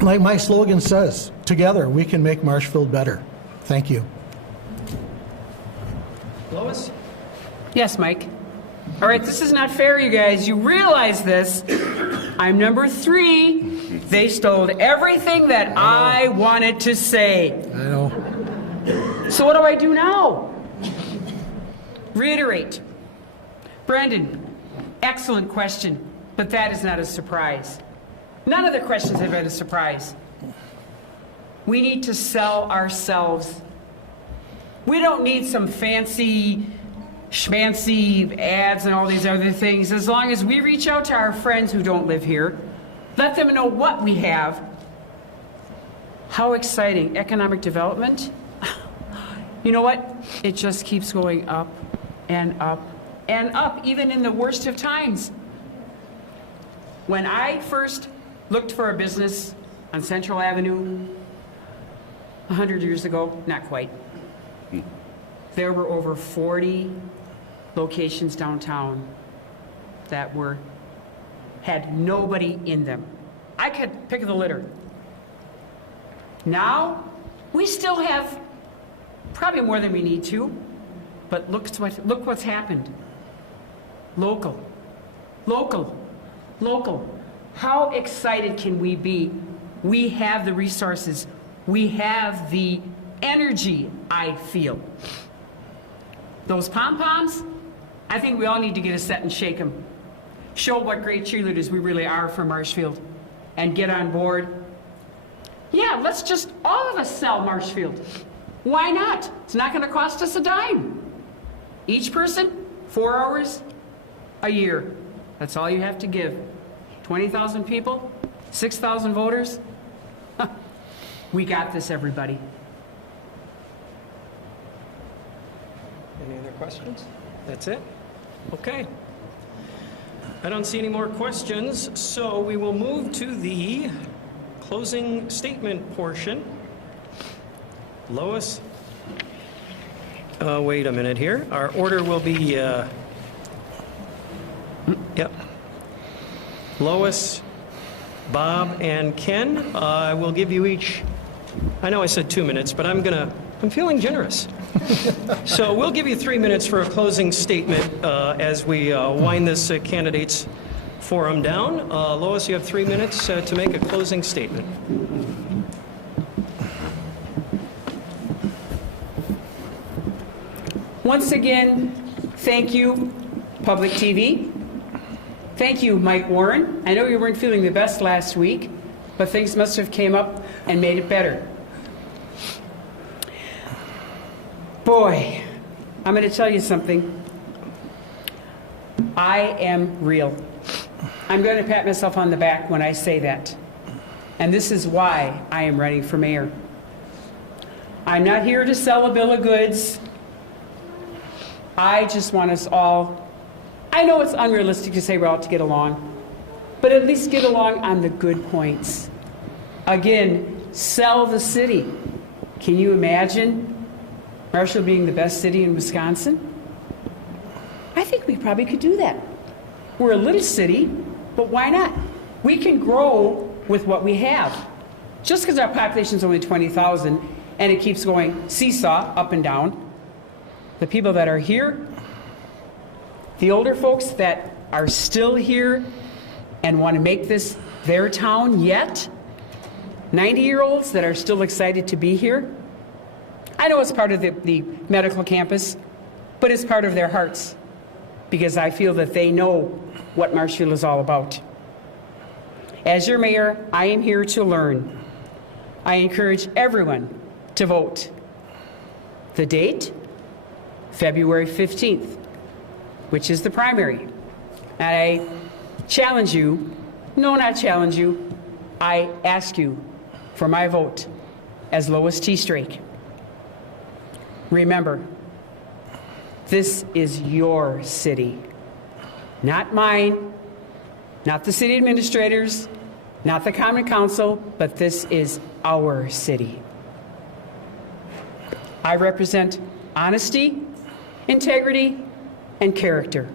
like my slogan says, together we can make Marshfield better. Thank you. Lois? Yes, Mike. All right, this is not fair, you guys. You realize this. I'm number 3. They stole everything that I wanted to say. I know. So what do I do now? Reiterate. Brandon, excellent question, but that is not a surprise. None of the questions have been a surprise. We need to sell ourselves. We don't need some fancy, schmancy ads and all these other things. As long as we reach out to our friends who don't live here, let them know what we have. How exciting. Economic development. You know what? It just keeps going up and up and up, even in the worst of times. When I first looked for a business on Central Avenue 100 years ago, not quite, there were over 40 locations downtown that had nobody in them. I could pick the litter. Now, we still have probably more than we need to, but look what's happened. Local, local, local. How excited can we be? We have the resources. We have the energy, I feel. Those pom-poms, I think we all need to get a set and shake them. Show what great cheerleaders we really are for Marshfield and get on board. Yeah, let's just all of us sell Marshfield. Why not? It's not going to cost us a dime. Each person, 4 hours a year. That's all you have to give. 20,000 people, 6,000 voters. We got this, everybody. Any other questions? That's it? Okay. I don't see any more questions, so we will move to the closing statement portion. Lois? Wait a minute here. Our order will be, yep. Lois, Bob, and Ken. I will give you each, I know I said 2 minutes, but I'm feeling generous. So we'll give you 3 minutes for a closing statement as we wind this candidates forum down. Lois, you have 3 minutes to make a closing statement. Once again, thank you, Public TV. Thank you, Mike Warren. I know you weren't feeling the best last week, but things must have came up and made it better. Boy, I'm going to tell you something. I am real. I'm going to pat myself on the back when I say that. And this is why I am running for mayor. I'm not here to sell a bill of goods. I just want us all, I know it's unrealistic to say we're all to get along, but at least get along on the good points. Again, sell the city. Can you imagine Marshall being the best city in Wisconsin? I think we probably could do that. We're a little city, but why not? We can grow with what we have. Just because our population is only 20,000 and it keeps going seesaw up and down, the people that are here, the older folks that are still here and want to make this their town yet, 90-year-olds that are still excited to be here. I know it's part of the medical campus, but it's part of their hearts because I feel that they know what Marshfield is all about. As your mayor, I am here to learn. I encourage everyone to vote. The date? February 15th, which is the primary. And I challenge you, no, not challenge you, I ask you for my vote as Lois TeStrake. Remember, this is your city, not mine, not the city administrators, not the common council, but this is our city. I represent honesty, integrity, and character.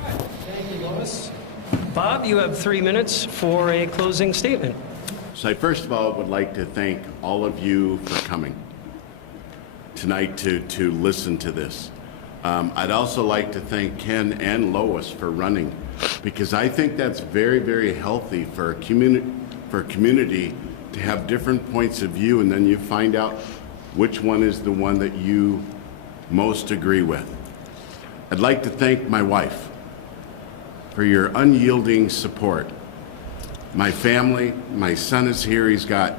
Thank you, Lois. Bob, you have 3 minutes for a closing statement. So I first of all would like to thank all of you for coming tonight to listen to this. I'd also like to thank Ken and Lois for running, because I think that's very, very healthy for a community to have different points of view, and then you find out which one is the one that you most agree with. I'd like to thank my wife for your unyielding support. My family, my son is here. He's got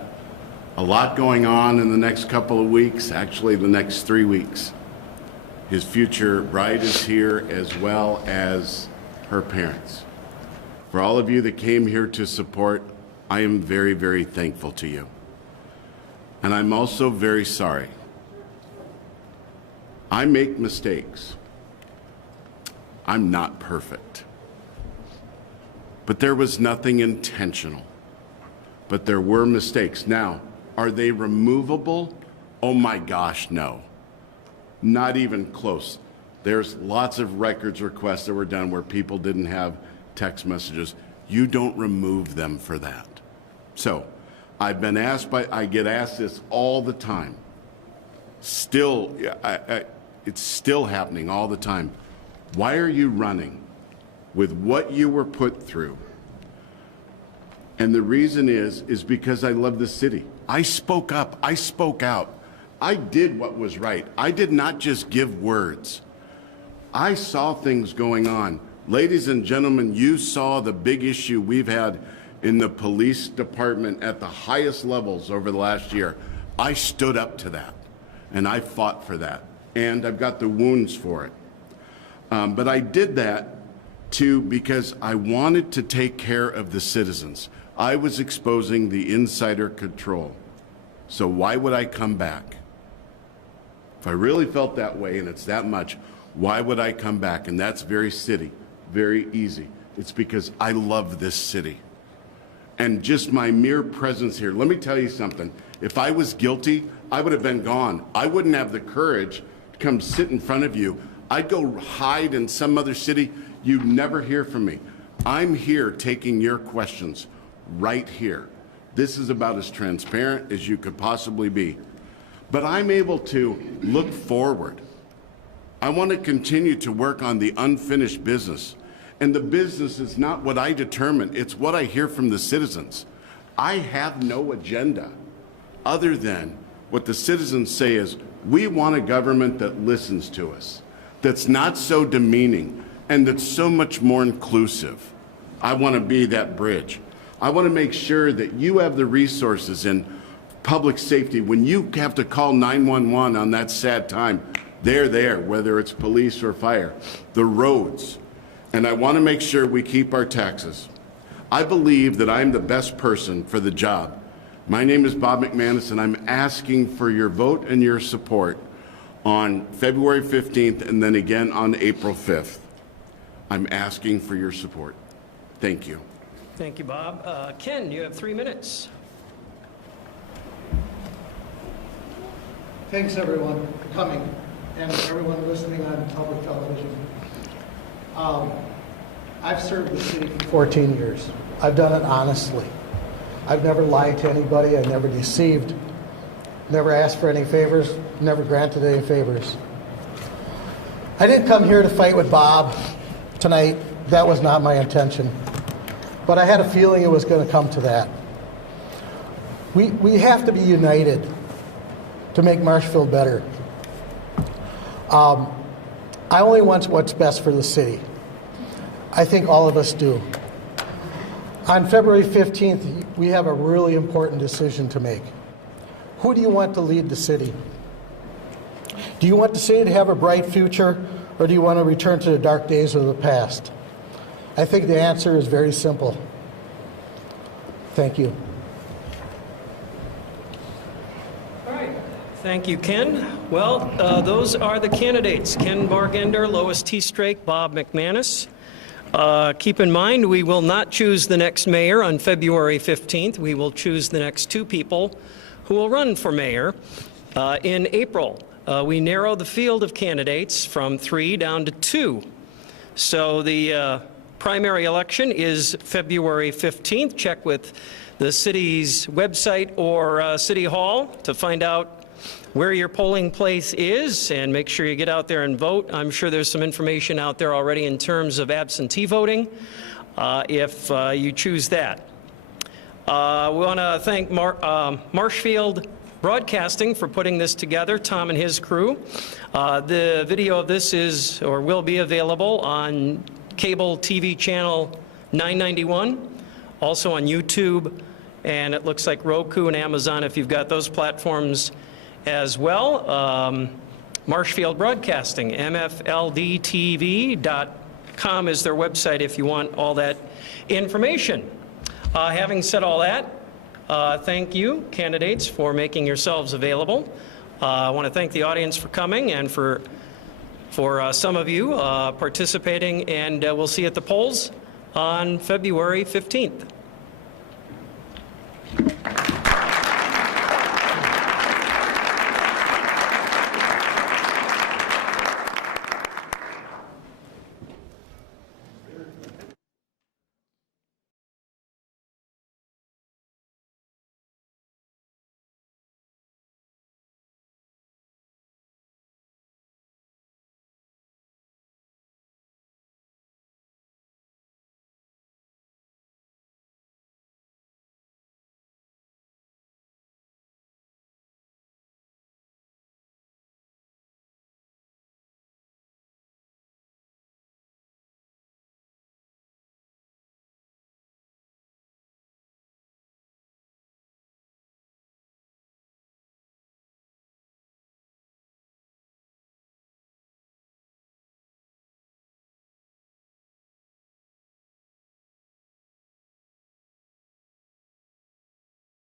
a lot going on in the next couple of weeks, actually the next 3 weeks. His future bride is here, as well as her parents. For all of you that came here to support, I am very, very thankful to you. And I'm also very sorry. I make mistakes. I'm not perfect. But there was nothing intentional. But there were mistakes. Now, are they removable? Oh my gosh, no. Not even close. There's lots of records requests that were done where people didn't have text messages. You don't remove them for that. So, I've been asked I get asked this all the time. Still, it's still happening all the time. Why are you running with what you were put through? And the reason is because I love the city. I spoke up, I spoke out. I did what was right. I did not just give words. I saw things going on. Ladies and gentlemen, you saw the big issue we've had in the police department at the highest levels over the last year. I stood up to that, and I fought for that, and I've got the wounds for it. But I did that, too, because I wanted to take care of the citizens. I was exposing the insider control. So why would I come back? If I really felt that way, and it's that much, why would I come back? And that's very easy. It's because I love this city. And just my mere presence here, let me tell you something. If I was guilty, I would have been gone. I wouldn't have the courage to come sit in front of you. I'd go hide in some other city. You'd never hear from me. I'm here taking your questions right here. This is about as transparent as you could possibly be. But I'm able to look forward. I want to continue to work on the unfinished business. And the business is not what I determine, it's what I hear from the citizens. I have no agenda other than what the citizens say is, we want a government that listens to us, that's not so demeaning, and that's so much more inclusive. I want to be that bridge. I want to make sure that you have the resources in public safety. When you have to call 911 on that sad time, they're there, whether it's police or fire. The roads. And I want to make sure we keep our taxes. I believe that I'm the best person for the job. My name is Bob McManus, and I'm asking for your vote and your support on February 15th and then again on April 5th. I'm asking for your support. Thank you. Thank you, Bob. Ken, you have 3 minutes. Thanks, everyone, for coming, and everyone listening on public television. I've served the city for 14 years. I've done it honestly. I've never lied to anybody. I've never deceived, never asked for any favors, never granted any favors. I didn't come here to fight with Bob tonight. That was not my intention. But I had a feeling it was going to come to that. We have to be united to make Marshfield better. I only want what's best for the city. I think all of us do. On February 15th, we have a really important decision to make. Who do you want to lead the city? Do you want the city to have a bright future, or do you want to return to the dark days of the past? I think the answer is very simple. Thank you. All right. Thank you, Ken. Well, those are the candidates: Ken Bartender, Lois TeStrake, Bob McManus. Keep in mind, we will not choose the next mayor on February 15th. We will choose the next 2 people who will run for mayor in April. We narrow the field of candidates from 3 down to 2. So the primary election is February 15th. Check with the city's website or City Hall to find out where your polling place is, and make sure you get out there and vote. I'm sure there's some information out there already in terms of absentee voting, if you choose that. We want to thank Marshfield Broadcasting for putting this together, Tom and his crew. The video of this is or will be available on cable TV channel 991, also on YouTube, and it looks like Roku and Amazon if you've got those platforms as well. Marshfield Broadcasting, MFLD-TV.com is their website if you want all that information. Having said all that, thank you, candidates, for making yourselves available. I want to thank the audience for coming and for some of you participating, and we'll see you at the polls on February 15th.